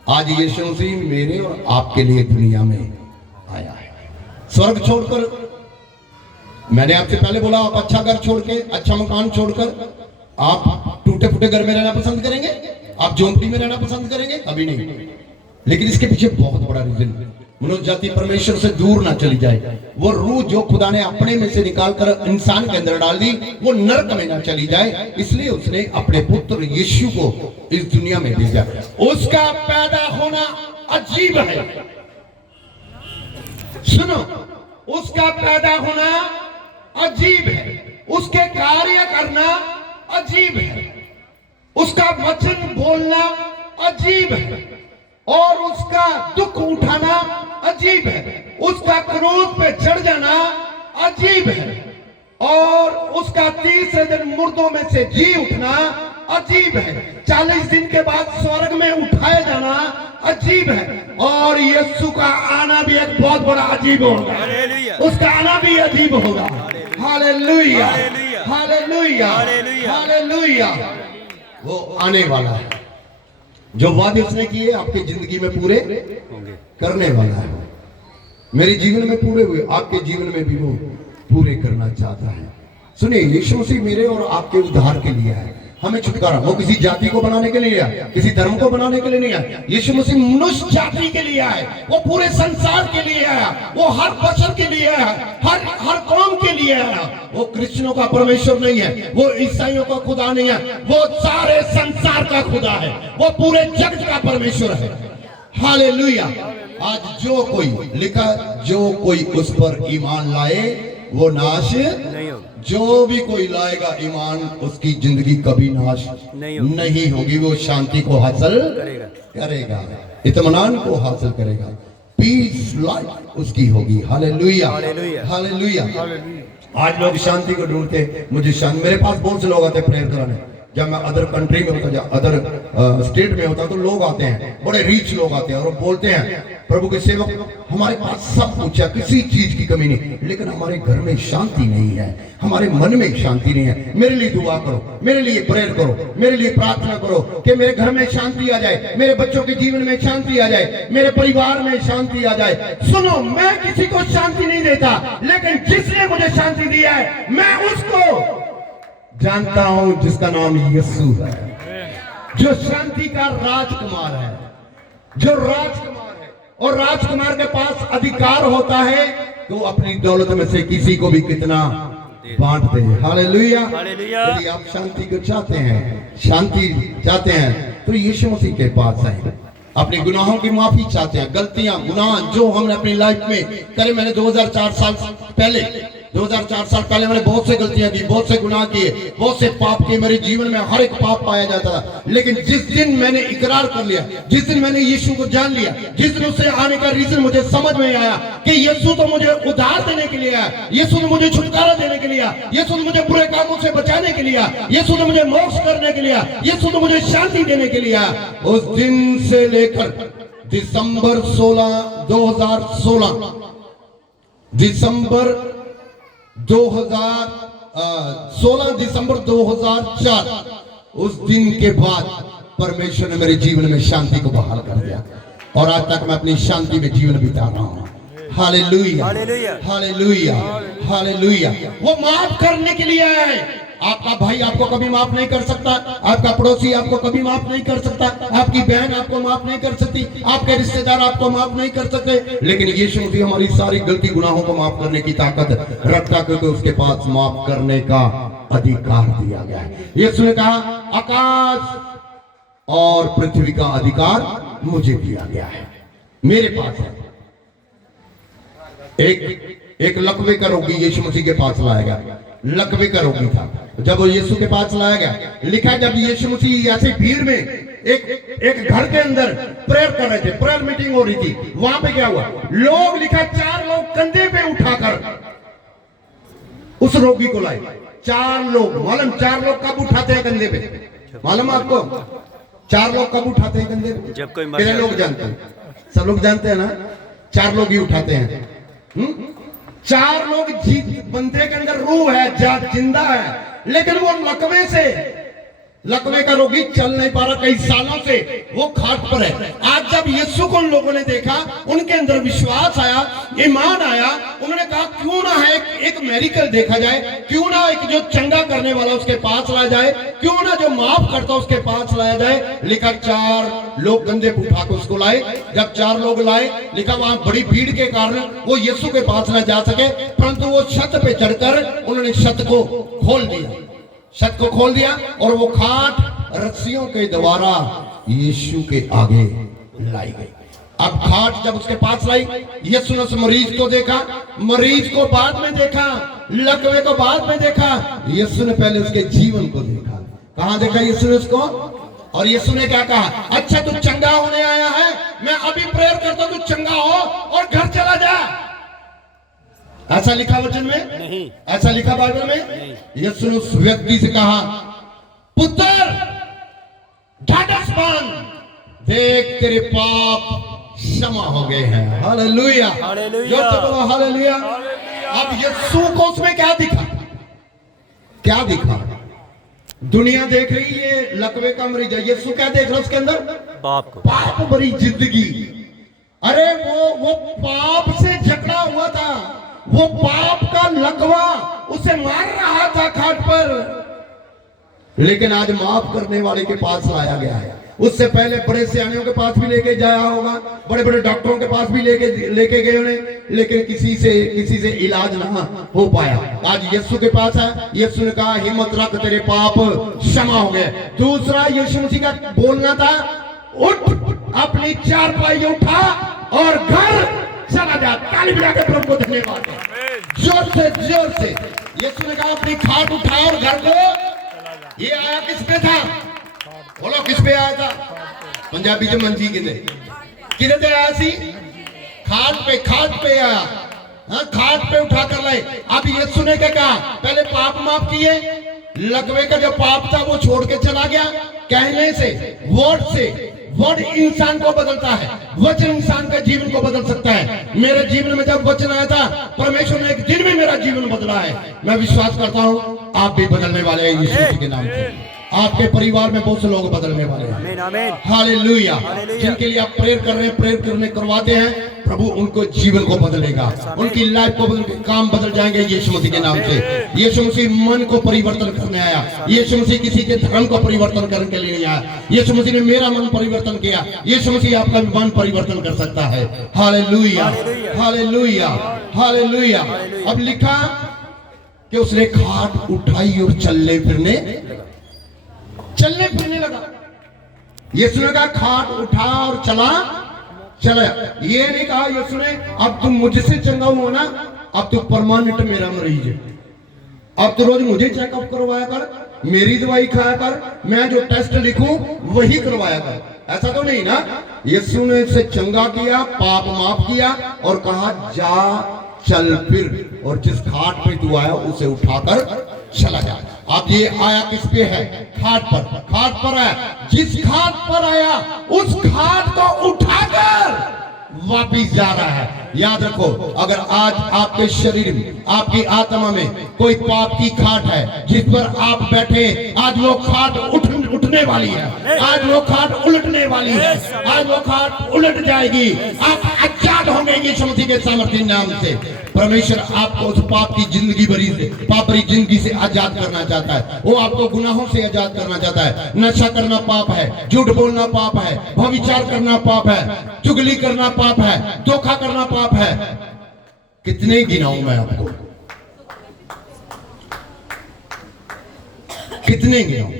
आज यीशु मसीह मेरे और आपके लिए दुनिया में आया है। स्वर्ग छोड़कर, मैंने आपसे पहले बोला, आप अच्छा घर छोड़ के, अच्छा मकान छोड़कर आप टूटे फूटे घर में रहना पसंद करेंगे? आप झोंपड़ी में रहना पसंद करेंगे? कभी नहीं। लेकिन इसके पीछे बहुत बड़ा रीजन, मनुष्य जाति परमेश्वर से दूर ना चली जाए। वो रूह जो खुदा ने अपने में से निकालकर इंसान के अंदर डाल दी, वो नरक में ना चली जाए, इसलिए उसने अपने पुत्र यीशु को इस दुनिया में भेजा। उसका पैदा होना अजीब है। सुनो, उसका पैदा होना अजीब है, उसके कार्य करना अजीब है, उसका वचन बोलना अजीब है, और उसका दुख उठाना अजीब है, उसका क्रोध पे चढ़ जाना अजीब है, और उसका तीसरे दिन मुर्दों में से जी उठना अजीब है, 40 दिन के बाद स्वर्ग में उठाया जाना अजीब है, और यीशु का आना भी एक बहुत बड़ा अजीब होगा। उसका आना भी अजीब होगा। Hallelujah, hallelujah, hallelujah. वो आने वाला है, जो वादे उसने किए आपके जिंदगी में पूरे करने वाला है। मेरे जीवन में पूरे हुए, आपके जीवन में भी वो पूरे करना चाहता है। सुनिए, यीशु मसीह मेरे और आपके उद्धार के लिए है, हमें छुटकारा। वो किसी जाति को बनाने के लिए आया, किसी धर्म को बनाने के लिए नहीं आया। यीशु मसीह मनुष्य जाति के लिए आया, वो पूरे संसार के लिए आया, वो हर बशर के लिए आया, हर कौम के लिए आया। वो क्रिश्चियनों का परमेश्वर नहीं है, वो ईसाइयों का खुदा नहीं है, वो सारे संसार का खुदा है, वो पूरे जगत का परमेश्वर है। हालेलुया। आज जो कोई लिखा, जो कोई उस पर ईमान लाए वो नाश नहीं होगा। जो भी कोई लाएगा ईमान, उसकी जिंदगी कभी नाश नहीं होगी। वो शांति को हासिल करेगा, इत्मीनान को हासिल करेगा, पीस लाइफ उसकी होगी। Hallelujah, hallelujah. आज लोग शांति को ढूंढते, मुझे शांति। मेरे पास बहुत से लोग आते प्रेयर कराने। जब मैं अदर कंट्री में होता, अदर स्टेट में होता, तो लोग आते हैं, बड़े रीच लोग आते हैं और बोलते हैं, प्रभु के सेवक, हमारे पास सब कुछ है, किसी चीज की कमी नहीं, लेकिन हमारे घर में शांति नहीं है, हमारे मन में शांति नहीं है। मेरे लिए दुआ करो, मेरे लिए प्रेयर करो, मेरे लिए प्रार्थना करो कि मेरे घर में शांति आ जाए, मेरे बच्चों के जीवन में शांति आ जाए, मेरे परिवार में शांति आ जाए। सुनो, मैं किसी को शांति नहीं देता, लेकिन जिसने मुझे शांति दिया है मैं उसको जानता हूं, जिसका नाम यीशु है, जो शांति का राजकुमार है, जो राजकुमार है। और राजकुमार के पास अधिकार होता है तो अपनी दौलत में से किसी को भी कितना बांट दे। हालेलुया। यदि आप शांति को चाहते हैं, शांति चाहते हैं, तो यीशु मसीह के पास आए। अपने गुनाहों की माफी चाहते हैं, गलतियां, गुनाह जो हमने अपनी लाइफ में करे। मैंने 2004 साल पहले मैंने बहुत से गलतियां की, बहुत से गुनाह किए, बहुत से पाप किए। मेरे जीवन में हर एक पाप पाया जाता था, लेकिन जिस दिन मैंने इकरार कर लिया, जिस दिन मैंने यीशु को जान लिया, जिस दिन उससे आने का रीजन मुझे समझ में आया कि यीशु तो मुझे उद्धार देने के लिए आया, यीशु ने मुझे छुटकारा देने के लिए आया, यीशु ने मुझे बुरे कामों से बचाने के लिए आया, यीशु ने मुझे मोक्ष करने के लिए आया, यीशु ने मुझे शांति देने के लिए आया। उस दिन से लेकर दिसंबर 2016 दिसंबर 2004, उस दिन के बाद परमेश्वर ने मेरे जीवन में शांति को बहाल कर दिया और आज तक मैं अपनी शांति में जीवन बिता रहा हूँ। Hallelujah, hallelujah, hallelujah. वो माफ करने के लिए है। आपका भाई आपको कभी माफ नहीं कर सकता, आपका पड़ोसी आपको कभी माफ नहीं कर सकता, आपकी बहन आपको माफ नहीं कर सकती, आपके रिश्तेदार आपको माफ नहीं कर सकते, लेकिन यीशु मसीह हमारी सारी गलती गुनाहों को माफ करने की ताकत रखता, क्योंकि उसके पास माफ करने का अधिकार दिया गया है। यीशु ने कहा आकाश और पृथ्वी का अधिकार मुझे दिया गया है, मेरे पास है। एक लकवे का रोगी यीशु मसीह के पास लाया गया। लकवे का रोगी था, जब वो यीशु के पास लाया गया, लिखा जब यीशु मसीह ऐसे भीड़ में एक घर के अंदर प्रेयर कर रहे थे, प्रेयर मीटिंग हो रही थी, वहां पे क्या हुआ, लोग लिखा 4 लोग कंधे पे उठाकर उस रोगी को लाए। 4 लोग, मालूम 4 लोग कब उठाते हैं कंधे पे? मालूम आपको 4 लोग कब उठाते हैं कंधे पे? जब कोई कितने लोग जानते हैं? सब लोग जानते हैं ना, 4 लोग ही उठाते हैं। 4 लोग बंदे के अंदर रूह है, जिंदा है, लेकिन वो लकवे का रोगी चल नहीं पा रहा, कई सालों से वो खाट पर है। आज जब यीशु को उन लोगों ने देखा, उनके अंदर विश्वास आया, ईमान आया, उन्होंने कहा क्यों ना है एक मेरिकल देखा जाए, क्यों ना एक जो चंगा करने वाला उसके पास लाया जाए, क्यों ना जो माफ करता उसके पास लाया जाए। लिखा 4 लोग कंधे पे उठा के उसको लाए। जब 4 लोग लाए, लिखा वहां बड़ी भीड़ के कारण वो यीशु के पास न जा सके, परंतु वो छत पे चढ़कर उन्होंने छत को खोल दिया, छत को खोल दिया और वो खाट रस्सियों के द्वारा यीशु के आगे लाई गई। अब खाट जब उसके पास लाई, यीशु ने उस मरीज को देखा, मरीज को बाद में देखा, लकवे को बाद में देखा। यीशु ने पहले उसके जीवन को देखा। कहां देखा यीशु ने उसको? और यीशु ने क्या कहा, अच्छा तू चंगा होने आया है, मैं अभी प्रेयर करता हूं, तू चंगा हो और घर चला जा। ऐसा लिखा वचन में? नहीं। ऐसा लिखा बाइबल में? यीशु ने उस व्यक्ति से कहा, पुत्र ढाढ़स बांध, देख तेरे पाप क्षमा हो गए हैं। हालेलुया, हालेलुया, बोलो हालेलुया। अब यीशु को उसमें क्या दिखा? क्या दिखा? दुनिया देख रही है लकवे का मरीज है, यीशु क्या देख रहा है उसके अंदर? बाप को, पाप भरी जिंदगी। अरे वो पाप से जकड़ा हुआ था, वो पाप का लकवा उसे मार रहा था खाट पर, लेकिन आज माफ करने वाले के पास लाया गया है। उससे पहले बड़े सियानियों के पास भी लेके जाया होगा, बड़े बड़े डॉक्टरों के पास भी लेके गए उन्हें, लेकिन किसी से इलाज ना हो पाया। आज यीशु के पास है, यीशु ने कहा हिम्मत रख, तेरे पाप क्षमा हो गए। दूसरा यीशु मसीह का बोलना था, उठ अपनी चारपाई उठा और घर चला जा। ताली बजा के प्रभु को धन्यवाद दो, जोर से यीशु ने कहा अपनी खाट उठा और घर को। ये आया किस पे था? बोलो किस पे आया था? पंजाबी च मंजी किधर ते आया सी? खाट पे आया। हाँ, खाट पे उठा कर लाए। अब यीशु ने क्या कहा? पहले पाप माफ किए, लकवे का जो पाप था वो छोड़ के चला गया। कहने से, वर्ड से, वर्ड इंसान को बदलता है, वचन इंसान का जीवन को बदल सकता है। मेरे जीवन में जब वचन आया था, परमेश्वर ने एक दिन में मेरा जीवन बदला है। मैं विश्वास करता हूँ आप भी बदलने वाले हैं यीशु के नाम से। आपके परिवार में बहुत से लोग बदलने वाले हैं। आमीन, आमीन, हालेलुया। जिनके लिए आप प्रेयर कर रहे हैं, प्रेयर करवाते हैं, प्रभु उनको जीवन को बदलेगा, उनकी लाइफ को काम बदल जाएंगे यीशु मसीह के नाम से। यीशु मसीह मन को परिवर्तन करने आया, यीशु मसीह किसी के धर्म को परिवर्तन करने के लिए नहीं आया। यीशु मसीह ने मेरा मन परिवर्तन किया, यीशु मसीह आपका भी मन परिवर्तन कर सकता है। Hallelujah, hallelujah, hallelujah. अब लिखा कि उसने खाट उठाई और चलने फिरने लगा। यीशु ने कहा खाट उठा और चला। ये नहीं कहा यीशु ने अब तुम मुझसे चंगा हुआ ना, अब तू परमानेंट मेरा मरीज है, अब तो रोज मुझे चेकअप करवाया कर, मेरी दवाई खाया कर, मैं जो टेस्ट लिखूं वही करवाया कर। ऐसा तो नहीं ना। यीशु ने इसे चंगा किया, पाप माफ किया और कहा जा चल फिर, और जिस खाट पे तू आया उसे उठाकर चला जा। अब ये आया किस पे है? खाट पर आया। जिस खाट पर आया उस खाट को उठाकर वापिस जा रहा है। याद रखो, अगर आज आपके शरीर में, आपकी आत्मा में कोई पाप की खाट है जिस पर आप बैठे, आज वो खाट उठने वाली है, आज वो खाट उलटने वाली है, आज वो खाट उलट जाएगी। आप आजाद होंगे यीशु मसीह के सामर्थ्य नाम से। परमेश्वर आपको उस पाप की जिंदगी भरी से, पाप भरी जिंदगी से आजाद करना चाहता है। वो आपको गुनाहों से आजाद करना चाहता है। नशा करना पाप है, झूठ बोलना पाप है, व्यभिचार करना पाप है, चुगली करना पाप है, धोखा करना पाप है। कितने गिनाऊं मैं आपको, कितने गिनाऊं।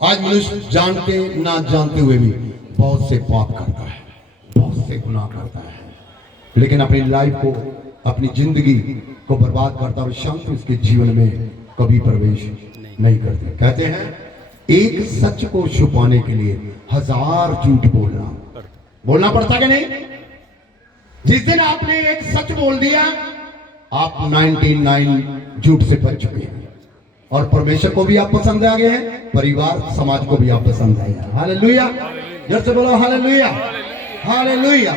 आज मनुष्य जानते ना जानते हुए भी बहुत से पाप करता है, बहुत से गुनाह करता है, लेकिन अपनी लाइफ को, अपनी जिंदगी को बर्बाद करता और शांति उसके जीवन में कभी प्रवेश नहीं करते। कहते हैं एक सच को छुपाने के लिए 1000 झूठ बोलना पड़ता कि नहीं। जिस दिन आपने एक सच बोल दिया, आप 99 झूठ से बच चुके हैं और परमेश्वर को भी आप पसंद आ गए हैं, परिवार समाज को भी आप पसंद आए हैं। हालेलुया, जोर से बोलो हालेलुया, हालेलुया।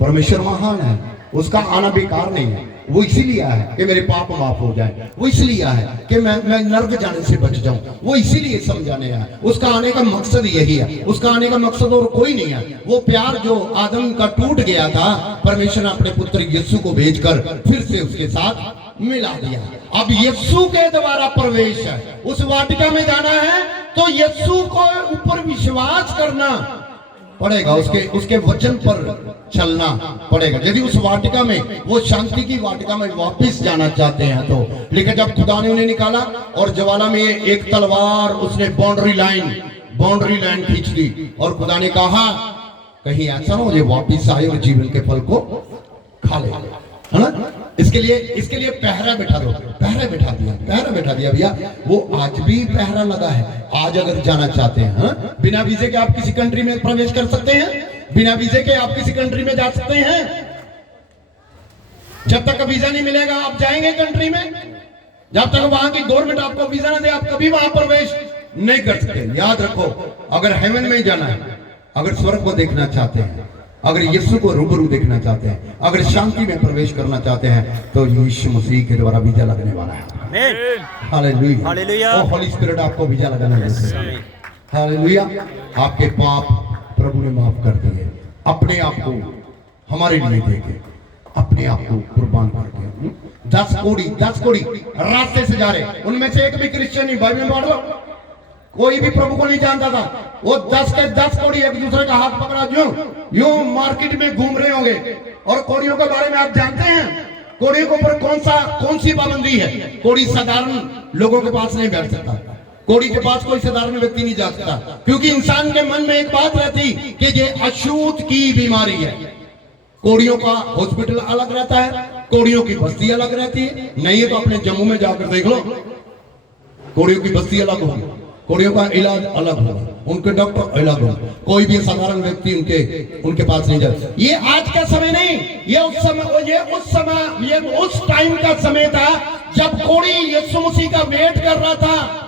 परमेश्वर महान है, उसका आना बेकार नहीं है। वो इसीलिए आया है कि मेरे पाप माफ हो जाए, वो इसलिए आया है कि मैं नर्क जाने से बच जाऊं, वो इसीलिए समझाने आया। उसका आने का मकसद यही है, उसका आने का मकसद और कोई नहीं है। वो प्यार जो आदम का टूट गया था, परमेश्वर ने अपने पुत्र यीशु को भेजकर फिर से उसके साथ मिला दिया। अब यीशु के द्वारा प्रवेश है, उस वाटिका में जाना है तो यीशु को ऊपर विश्वास करना पड़ेगा, उसके वचन पर चलना पड़ेगा। यदि उस वाटिका में, वो शांति की वाटिका में वापस जाना चाहते हैं तो। लेकिन जब खुदा ने उन्हें निकाला और ज्वाला में एक तलवार उसने बाउंड्री लाइन खींच दी और खुदा ने कहा कहीं ऐसा ना हो ये वापस आए और जीवन के फल को खा ले, है ना। इसके लिए पहरा बैठा दो, पहरा बैठा दिया भैया। वो आज भी पहरा लगा है। आज अगर जाना चाहते हैं, हाँ? बिना वीजे के आप किसी कंट्री में प्रवेश कर सकते हैं, बिना वीजे के आप किसी कंट्री में जा सकते हैं। जब तक वीजा नहीं मिलेगा आप जाएंगे कंट्री में, जब तक वहां की गवर्नमेंट आपको वीजा ना दे आप कभी वहां प्रवेश नहीं कर सकते। याद रखो, अगर हेवन में जाना है, अगर स्वर्ग को देखना चाहते हैं, अगर यीशु को रूबरू देखना चाहते हैं, अगर शांति में प्रवेश करना चाहते हैं, तो यीशु मसीह के द्वारा वीजा लगने वाला है। Hallelujah, hallelujah. ओ होली स्पिरिट आपको वीजा लगाने वाला है। हालेलुया। आपके पाप प्रभु ने माफ कर दिए, अपने आप को हमारे लिए देके, अपने आप को कुर्बान करके। 10 कोड़ी रास्ते से जा रहे, उनमें से एक भी क्रिश्चियन नहीं। बाइबल में पढ़ लो, कोई भी प्रभु को नहीं जानता था। वो 10 के 10 कोड़ी एक दूसरे का हाथ पकड़ा यूं मार्केट में घूम रहे होंगे। और कोड़ियों के बारे में आप जानते हैं, कोड़ियों के ऊपर कौन सी पाबंदी है। कोड़ी साधारण लोगों के पास नहीं बैठ सकता, कोड़ी के पास कोई साधारण व्यक्ति नहीं जा सकता, क्योंकि इंसान के मन में एक बात रहती कि ये अछूत की बीमारी है। कोड़ियों का हॉस्पिटल अलग रहता है, कोड़ियों की बस्ती अलग रहती है। नहीं है तो अपने जम्मू में जाकर देख लो, कोड़ियों की बस्ती अलग होगी, कोड़ियों का इलाज अलग होगा, उनके डॉक्टर अलग होंगे। कोई भी साधारण व्यक्ति उनके पास नहीं जाता। ये आज का समय नहीं, ये उस टाइम का समय था जब कोड़ी यीशु मसीह का वेट कर रहा था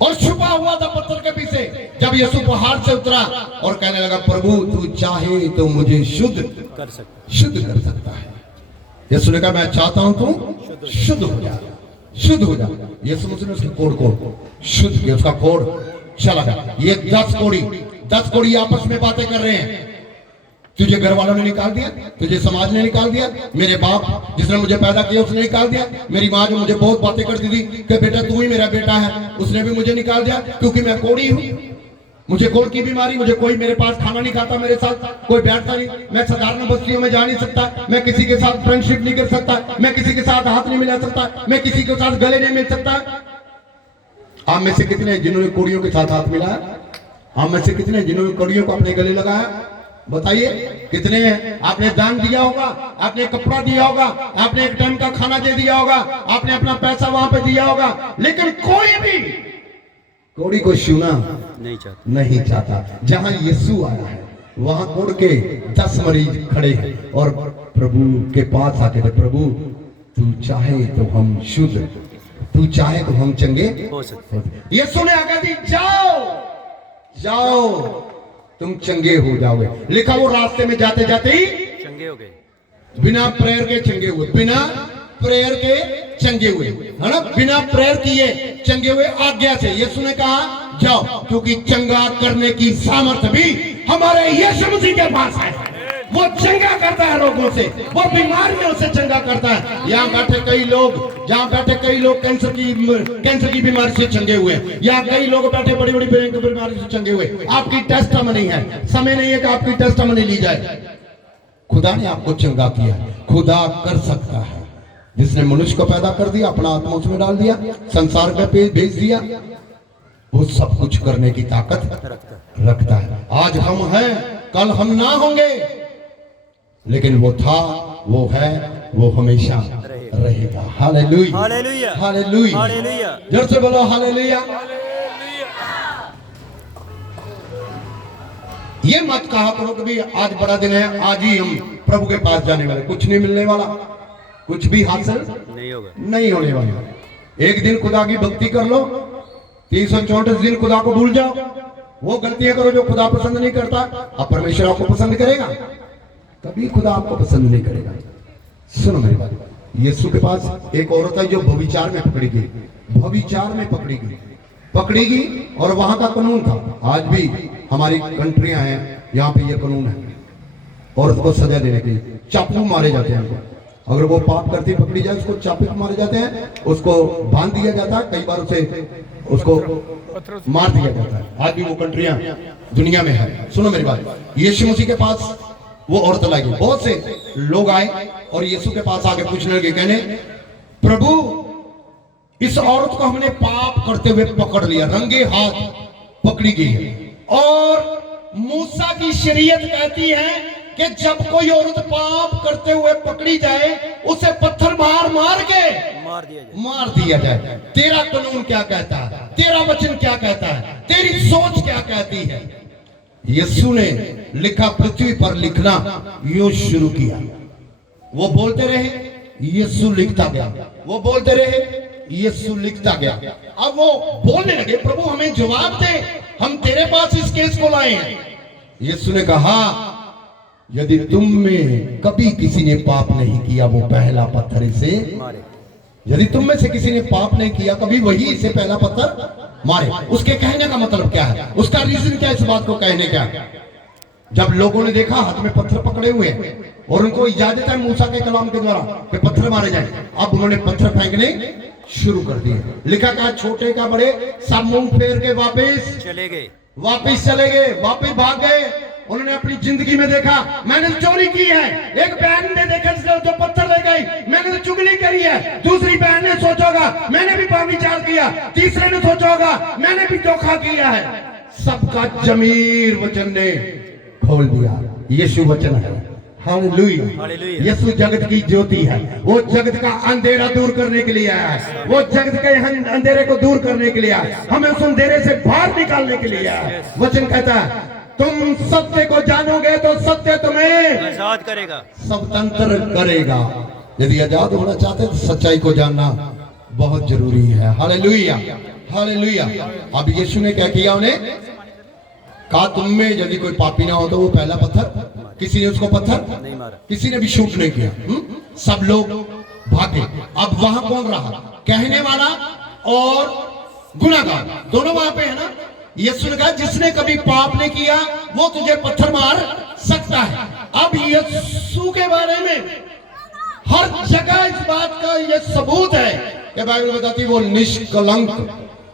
और छुपा हुआ था पत्थर के पीछे। जब यीशु पहाड़ से उतरा और कहने लगा, प्रभु तू चाहे तो मुझे शुद्ध कर सकता है। यीशु ने कहा, मैं चाहता हूं तू शुद्ध हो जा। यीशु मसीह ने उसके कोड़ को शुद्ध किया, उसका कोड़ चला गया। ये 10 कोड़ी आपस में बातें कर रहे हैं। तुझे घर वालों ने निकाल दिया, तुझे समाज ने निकाल दिया, मेरे बाप जिसने मुझे पैदा किया उसने निकाल दिया, मेरी माँ जो मुझे बहुत बातें करती थी कि बेटा तू ही मेरा बेटा है, उसने भी मुझे निकाल दिया, क्योंकि मैं कोड़ी हूँ, मुझे कोड़ की बीमारी, मुझे कोई मेरे पास खाना नहीं खाता, मेरे साथ कोई बैठता नहीं, मैं साधारण बस्तियों में जा नहीं सकता, मैं किसी के साथ फ्रेंडशिप नहीं कर सकता, मैं किसी के साथ हाथ नहीं मिला सकता, मैं किसी के साथ गले नहीं मिल सकता। आप में से कितने जिन्होंने कोड़ियों के साथ हाथ मिलाया? आप में से कितने जिन्होंने कोड़ियों को अपने गले लगाया? बताइए कितने हैं? आपने दान दिया होगा, आपने कपड़ा दिया होगा, आपने एक टाइम का खाना दे दिया होगा, आपने अपना पैसा वहां पे दिया होगा, लेकिन कोई भी कोड़ी को छूना नहीं चाहता। जहां यीशु आया है वहां कोड़ के 10 मरीज खड़े हैं और प्रभु के पास आके थे, प्रभु तू चाहे तो हम शुद्ध, तू चाहे तो हम चंगे हो सकते। यीशु ने आज्ञा दी, जाओ तुम चंगे हो जाओगे। लिखा वो रास्ते में जाते जाते ही चंगे हो गए। बिना प्रेयर के चंगे हुए, बिना प्रेयर के चंगे हुए, है ना, बिना प्रेयर किए चंगे हुए आज्ञा से। यीशु ने कहा जाओ, क्योंकि चंगा करने की सामर्थ्य भी हमारे यीशु मसीह के पास है। वो चंगा करता है लोगों से, वो बीमारियों से चंगा करता है। यहाँ बैठे कई लोग, जहाँ बैठे कई लोग कैंसर की बीमारी से चंगे हुए, यहाँ कई लोग बैठे बड़ी बड़ी बीमारी से चंगे हुए। आपकी टेस्टमनी है, समय नहीं है कि आपकी टेस्टमनी ली जाए। खुदा ने आपको चंगा किया, खुदा कर सकता है। जिसने मनुष्य को पैदा कर दिया, अपना आत्मा उसमें डाल दिया, संसार में भेज दिया, वो सब कुछ करने की ताकत रखता है। आज हम हैं, कल हम ना होंगे, लेकिन वो था, वो है, वो हमेशा रहेगा। Hallelujah, hallelujah, hallelujah, hallelujah. जोर से बोलो हालेलुया। ये मत कहा करो कि आज बड़ा दिन है, आज ही हम प्रभु के पास जाने वाले। कुछ नहीं मिलने वाला, कुछ भी हासिल नहीं होगा, नहीं होने वाला। एक दिन खुदा की भक्ति कर लो, 364 दिन खुदा को भूल जाओ, वो गलतियां करो जो खुदा पसंद नहीं करता। अब परमेश्वर आपको पसंद करेगा? कभी खुदा आपको पसंद नहीं करेगा। सुनो मेरी बात, यीशु के पास एक औरत है जो व्यभिचार में पकड़ी गई, व्यभिचार में पकड़ी गई और वहां का कानून था। आज भी हमारी कंट्रियां हैं, यहाँ पे ये कानून है, औरत को सजा देने के लिए चाकू मारे जाते हैं। अगर वो पाप करती पकड़ी जाए, उसको चाकू मारे जाते हैं, उसको बांध दिया जाता है, कई बार उसे उसको मार दिया जाता है। आज भी वो कंट्रियां दुनिया में है। सुनो मेरी बात, यीशु मसीह के पास वो औरत लाई गई। बहुत से लोग आए और यीशु के पास आके पूछने लगे, कहने प्रभु इस औरत को हमने पाप करते हुए पकड़ लिया, रंगे हाथ पकड़ी गई है, और मूसा की शरीयत कहती है कि जब कोई औरत पाप करते हुए पकड़ी जाए, उसे पत्थर मार के मार दिया जाए। तेरा कानून क्या कहता है? तेरा वचन क्या कहता है? तेरी सोच क्या कहती है? यीशु ने लिखा, पृथ्वी पर लिखना यूं शुरू किया। वो बोलते रहे, यीशु लिखता गया, वो बोलते रहे, यीशु लिखता गया। अब वो बोलने लगे, प्रभु हमें जवाब दे, हम तेरे पास इस केस को लाए हैं। यीशु ने कहा, यदि तुम में कभी किसी ने पाप नहीं किया, वो पहला पत्थर इसे मारे। यदि तुम में से किसी ने पाप नहीं किया, कभी वही इसे पहला पत्थर मारे। उसके कहने का मतलब क्या है? उसका रीजन क्या है इस बात को कहने का? जब लोगों ने देखा हाथ में पत्थर पकड़े हुए और उनको इजाजत है मूसा के कलाम के द्वारा कि पत्थर मारे जाए, अब उन्होंने पत्थर फेंकने शुरू कर दिए। लिखा का छोटे का बड़े सब मुंह फेर के वापस चले गए, वापस भाग गए। उन्होंने अपनी जिंदगी में देखा, मैंने चोरी की है। एक बहन ने देखा जो पत्थर ले गई, मैंने तो चुगली करी है। दूसरी बहन ने सोचोगा मैंने भी व्यभिचार किया। तीसरे ने सोचोगा मैंने भी धोखा किया है। सबका जमीर वचन ने खोल दिया। यीशु वचन है, हालेलुया। यीशु जगत की ज्योति है, वो जगत का अंधेरा दूर करने के लिए आया है, वो जगत के अंधेरे को दूर करने के लिए आया है, हमें उस अंधेरे से बाहर निकालने के लिए आया है। वचन कहता है, तुम सत्य को जानोगे तो सत्य तुम्हें आजाद करेगा, स्वतंत्र करेगा। यदि आजाद होना चाहते तो सच्चाई को जानना बहुत जरूरी है। Hallelujah, hallelujah. अब यीशु ने क्या किया? उन्हें कहा, तुम में यदि कोई पापी ना हो तो वो पहला पत्थर। किसी ने उसको पत्थर नहीं मारा, किसी ने भी शूट नहीं किया। सब लोग भागे। अब वहां कौन रहा? कहने वाला और गुनाहगार, दोनों वहां पे है ना। यीशु ने कहा, जिसने कभी पाप नहीं किया वो तुझे पत्थर मार सकता है। अब यीशु के बारे में हर जगह इस बात का ये सबूत है कि बाइबल बताती है वो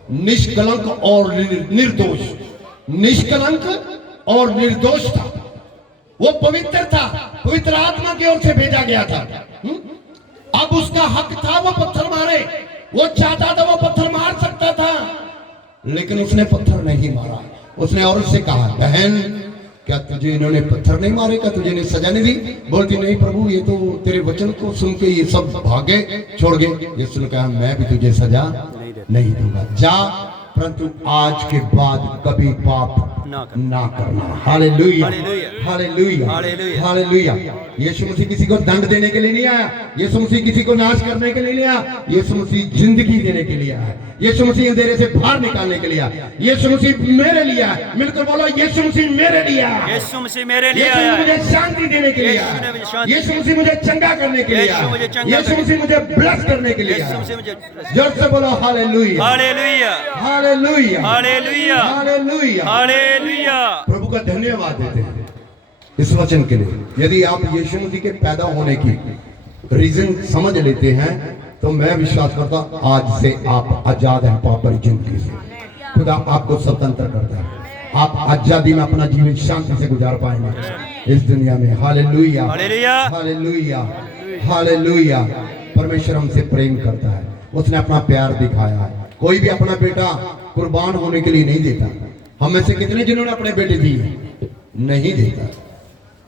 निष्कलंक और निर्दोष, निष्कलंक और निर्दोष था। वो पवित्र था, पवित्र आत्मा की ओर से भेजा गया था। अब उसका हक था वो पत्थर मारे, वो चाहता था वो पत्थर मार सकता था, लेकिन उसने पत्थर नहीं मारा। उसने औरत से कहा, बहन क्या तुझे इन्होंने पत्थर नहीं मारे? क्या तुझे सजा नहीं दी? बोलती, नहीं प्रभु, ये तो तेरे वचन को सुन के ये सब भागे छोड़ गए। यीशु ने कहा, मैं भी तुझे सजा नहीं दूंगा, जा, परंतु आज के बाद कभी पाप ना करना। Hallelujah, hallelujah, hallelujah, hallelujah. Hallelujah. Yeshu Masih किसी को दंड देने के लिए नहीं आया, यीशु मसीह किसी को नाश करने के लिए नहीं आया, यीशु मसीह जिंदगी देने के लिए आया, यीशु मसीह अंधेरे से बाहर निकालने के लिए आया, यीशु मसीह मेरे लिए आया। मिलकर बोलो, यीशु मसीह मेरे लिए आया, यीशु मसीह मेरे लिए यीशु आया मसीह है। मुझे शांति देने के लिए यीशु ने आया, मुझे शांति यीशु मसीह मुझे चंगा करने के लिए यीशु मुझे आया, चंगा यीशु करने- मसीह मुझे ब्लेस करने के लिए यीशु आया। मसीह मुझे जोर से बोलो hallelujah, hallelujah, hallelujah, hallelujah, hallelujah. Hallelujah. प्रभु का धन्यवाद देते हैं इस वचन के लिए। यदि आप यीशु मसीह के पैदा होने की रीजन समझ लेते हैं तो मैं विश्वास करता हूं आज से आप आजाद हैं पाप भरी जिंदगी से। खुदा आपको स्वतंत्र करता है, आप आजादी में अपना जीवन शांति से गुजार पाएंगे इस दुनिया में। Hallelujah, hallelujah, hallelujah, hallelujah. परमेश्वर हमसे प्रेम करता है, उसने अपना प्यार दिखाया है। कोई भी अपना बेटा कुर्बान होने के लिए नहीं देता। हम में से कितने जिन्होंने अपने बेटे दिए? नहीं देता,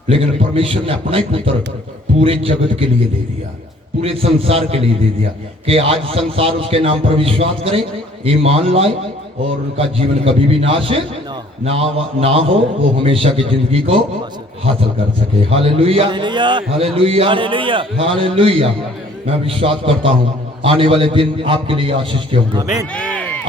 लेकिन परमेश्वर ने अपना ही पुत्र पूरे जगत के लिए दे दिया, पूरे संसार के लिए दे दिया कि आज संसार उसके नाम पर विश्वास करे, ईमान लाए और उनका जीवन कभी भी नाश ना हो, वो हमेशा की जिंदगी को हासिल कर सके। Hallelujah, hallelujah, hallelujah. मैं विश्वास करता हूँ आने वाले दिन आपके लिए आशीष के होंगे, आमीन,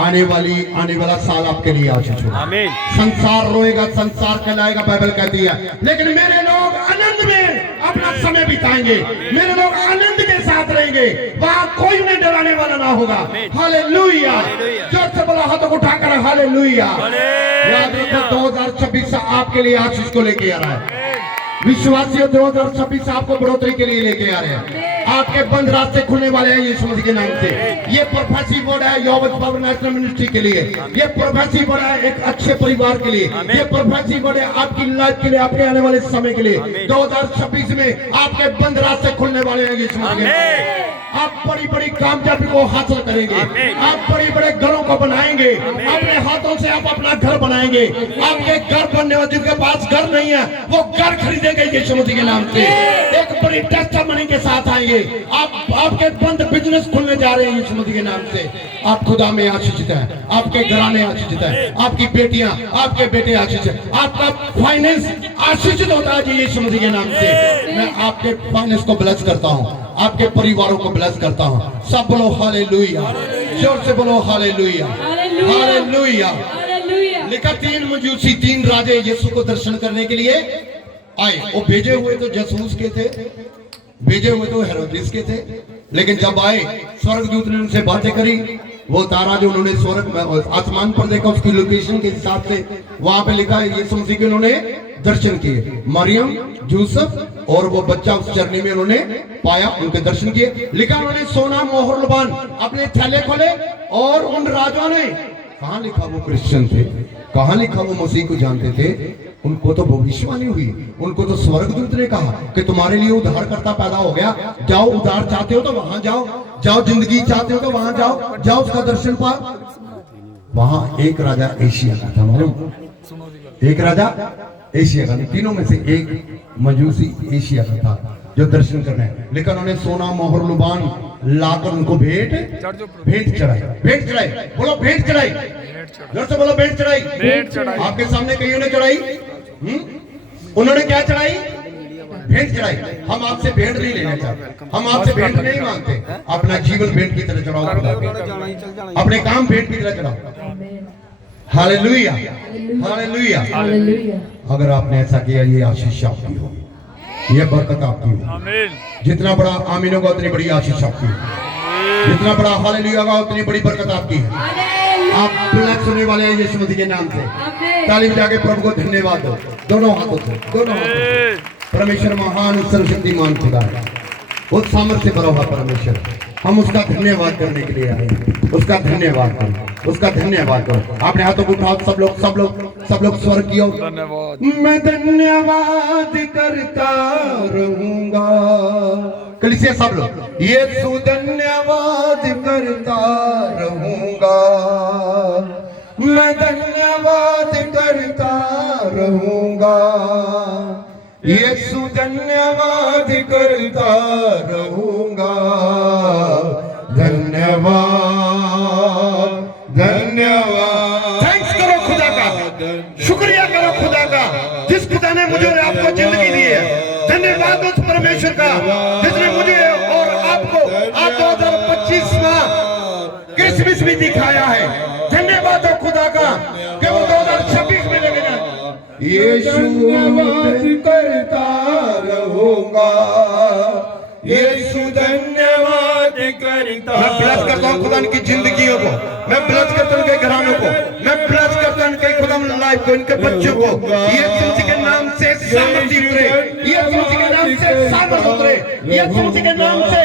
आने वाला साल आपके लिए आशीष होगा। आमीन। संसार रोएगा, संसार कहलाएगा, बाइबल कहती है, लेकिन मेरे लोग आनंद में अपना समय बिताएंगे, मेरे लोग आनंद के साथ रहेंगे, वहां कोई उन्हें डराने वाला ना होगा। Hallelujah, hallelujah. जोर से बोला, हाथों को उठाकर हालेलुया। हालेलुया। याद रखो 2026 आपके लिए आशीष को लेके आ रहा है। विश्वासियों 2026 आपको बढ़ोतरी के लिए लेके आ रहे हैं। आपके बंद रास्ते खुलने वाले हैं यीशु मसीह के नाम से। ये प्रोफेसी वर्ड है यहोवा पावर नेशनल मिनिस्ट्री के लिए, ये प्रोफेसी वर्ड है एक अच्छे परिवार के लिए, ये प्रोफेसी वर्ड है आपकी लाइफ के लिए, आपके आने वाले समय के लिए। 2026 में आपके बंद रास्ते खुलने वाले हैं यीशु मसीह के नाम से। आप बड़ी बड़ी कामयाबी को हासिल करेंगे, आप बड़े बड़े घरों को बनाएंगे, अपने हाथों से आप अपना घर बनाएंगे। आपके घर बनने वाले जिनके पास घर नहीं है वो घर खरीदेंगे यीशु मसीह के नाम से। एक बड़ी टेस्टिमनी के साथ आएंगे। आपके बंद बिजनेस खुलने जा रहे हैं यीशु मसीह के नाम से। आप खुदा में आशीषित हैं, आपके घराने आशीषित हैं, आपकी बेटियां आपके बेटे आशीषित हैं, आपका फाइनेंस आशीषित होता है जी यीशु मसीह के नाम से। मैं आपके फाइनेंस को ब्लेस करता हूँ, आपके परिवारों को ब्लेस करता हूँ। सब बोलो हालेलुया, जोर से बोलो हालेलुया, हालेलुया। हालेलुया। लिखा 3 मजूसी 3 राजे यीशु को दर्शन करने के लिए आए। वो भेजे हुए तो जसूस के थे, भेजे हुए तो हेरोदिस के थे, लेकिन जब आए स्वर्गदूत ने उनसे बातें करी। वो तारा जो उन्होंने स्वर्ग में आसमान पर देखा उसकी लोकेशन के हिसाब से वहां पे लिखा है यीशु मसीह के उन्होंने दर्शन किए। मरियम, यूसुफ और वो बच्चा उस चरनी में उन्होंने पाया, उनके दर्शन किए। लिखा उन्होंने सोना मोहर लबान अपने थैले खोले और उन राजाओं ने, कहाँ लिखा वो क्रिश्चियन थे, कहाँ लिखा वो मसीह को जानते थे, उनको तो भविष्यवाणी हुई, उनको तो स्वर्गदूत ने कहा कि तुम्हारे लिए उद्धारकर्ता पैदा हो गया, जाओ उद्धार चाहते हो तो वहां जाओ, जाओ जिंदगी चाहते हो तो वहां जाओ, जाओ उसका दर्शन पाओ। वहां एक राजा एशिया का था, मालूम, एक राजा एशिया का, तीनों में से एक मजूसी एशिया का था जो दर्शन करने। लेकिन उन्होंने सोना मोहर लुबान लाकर उनको भेंट चढ़ाई, भेंट चढ़ाई, बोलो भेंट चढ़ाई, जोर से बोलो भेंट चढ़ाई। आपके सामने कईयों ने चढ़ाई, उन्होंने क्या चढ़ाई? भेंट चढ़ाई। हम आपसे भेंट नहीं लेना चाहते, हम आपसे भेंट नहीं मांगते। अपना जीवन भेंट की तरह चढ़ाओ, अपने काम भेंट की तरह चढ़ाओ। Hallelujah, hallelujah. हालेलुया। अगर आपने ऐसा किया ये आशीष आपकी होगी, ये बरकत आपकी होगी। जितना बड़ा आमीन होगा उतनी बड़ी आशीष आपकी है, जितना बड़ा हालेलुया होगा उतनी बड़ी बरकत आपकी है। आप ब्लेस होने वाले हैं यीशु मसीह के नाम से। ताली बजा के प्रभु को धन्यवाद दो, दोनों हाथों से, दोनों हाथों से। परमेश्वर महान सर्वशक्तिमान खुदा है, उस सामर्थ्य से भरा हुआ परमेश्वर। हम उसका धन्यवाद करने के लिए आए, उसका धन्यवाद करो, उसका धन्यवाद करो। आपने हाथों को उठाओ, सब लोग स्वर कियो, मैं धन्यवाद करता रहूंगा। कलीसिया सब लोग, यीशु धन्यवाद करता रहूंगा, मैं धन्यवाद करता रहूंगा, यीशु धन्यवाद करता रहूंगा, धन्यवाद, धन्यवाद। थैंक्स करो खुदा का, शुक्रिया क्रिसमस भी दिखाया है। धन्यवाद हो खुदा का कि वो 2026 में लगेगा। यीशु धन्यवाद करता रहूंगा, यीशु धन्यवाद करता। मैं ब्लेस करता हूँ खुदा इनकी जिंदगियों को, मैं ब्लेस करता हूँ इनके घरानों को, मैं ब्लेस करता हूँ इनके खुदा लाइफ को, इनके बच्चों को। यीशु मसीह के नाम से सामर्थ्य उतरे, यीशु मसीह के नाम से सामर्थ्य उतरे, यीशु मसीह के नाम से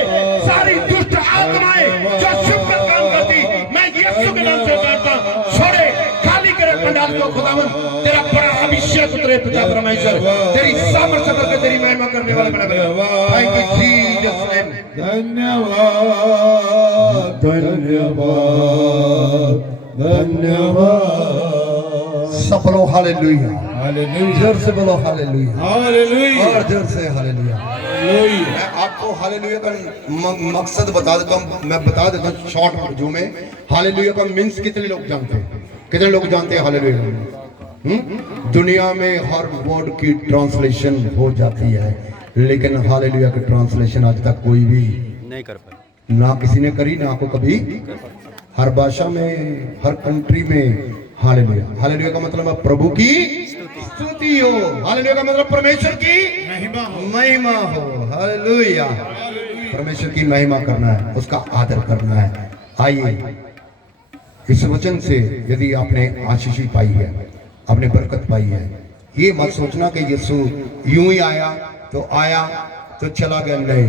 सारी दुष्ट आत्माएं जो शुभ पर काम करती, मैं यीशु के नाम से कहता छोड़े, खाली करे पंडाल को। खुदावन तेरा बड़ा अभिषेक उतरे पिता परमेश्वर, तेरी सामर्थ्य करके तेरी महिमा करने वाला बना बना। Thank you Jesus name. धन्यवाद धन्यवाद धन्यवाद। सब बोलो हालेलुया, हालेलुया, जोर से बोलो हालेलुया, हालेलुया, और जोर से हालेलुया। हालेलुया। मैं आपको हालेलुया का मकसद बता देता हूँ, मैं बता देता हूँ शॉर्ट जो में। हालेलुया का मीन्स कितने लोग जानते हैं? कितने लोग जानते हैं हालेलुया? दुनिया में हर वर्ड की ट्रांसलेशन हो जाती है, लेकिन हालेलुया की ट्रांसलेशन आज तक कोई भी नहीं कर पाए। ना किसी ने करी, ना को कभी। हर भाषा में, हर कंट्री में हालेलुया। हालेलुया का मतलब है प्रभु की स्तुति हो, हालेलुया का मतलब परमेश्वर की महिमा हो। हालेलुया, परमेश्वर की महिमा करना है, उसका आदर करना है। आइए इस वचन से यदि आपने आशीष पाई है, आपने बरकत पाई है, ये मत सोचना कि यीशु यूं ही आया तो चला गया। नहीं,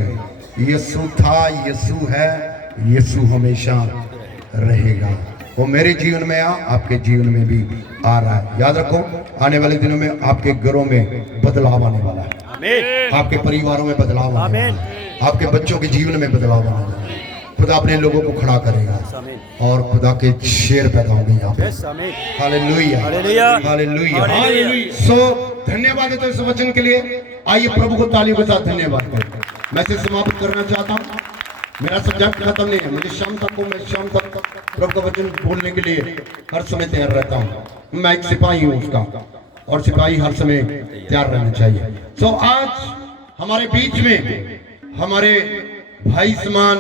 यीशु था, यीशु है, यीशु हमेशा रहेगा। वो मेरे जीवन में आपके जीवन में भी आ रहा है। याद रखो, आने वाले दिनों में आपके घरों में बदलाव आने वाला है, आमीन, आपके परिवारों में बदलाव आने वाला है, आपके बच्चों के जीवन में बदलाव आने वाला है। खुदा अपने लोगों को खड़ा करेगा और खुदा के शेर पैदा होंगे यहाँ पे। Hallelujah, hallelujah, hallelujah. हालेलुया। सो धन्यवाद है तो इस वचन के लिए। आइए प्रभु को तालियों के साथ धन्यवाद करें। मैं इसे समाप्त करना चाहता हूँ। मेरा सब्जेक्ट खत्म नहीं है, मुझे शाम तक प्रभु का वचन बोलने के लिए हर समय तैयार रहता हूँ। मैं एक सिपाही हूँ उसका, और सिपाही हर समय तैयार रहना चाहिए। सो आज हमारे बीच में हमारे भाई समान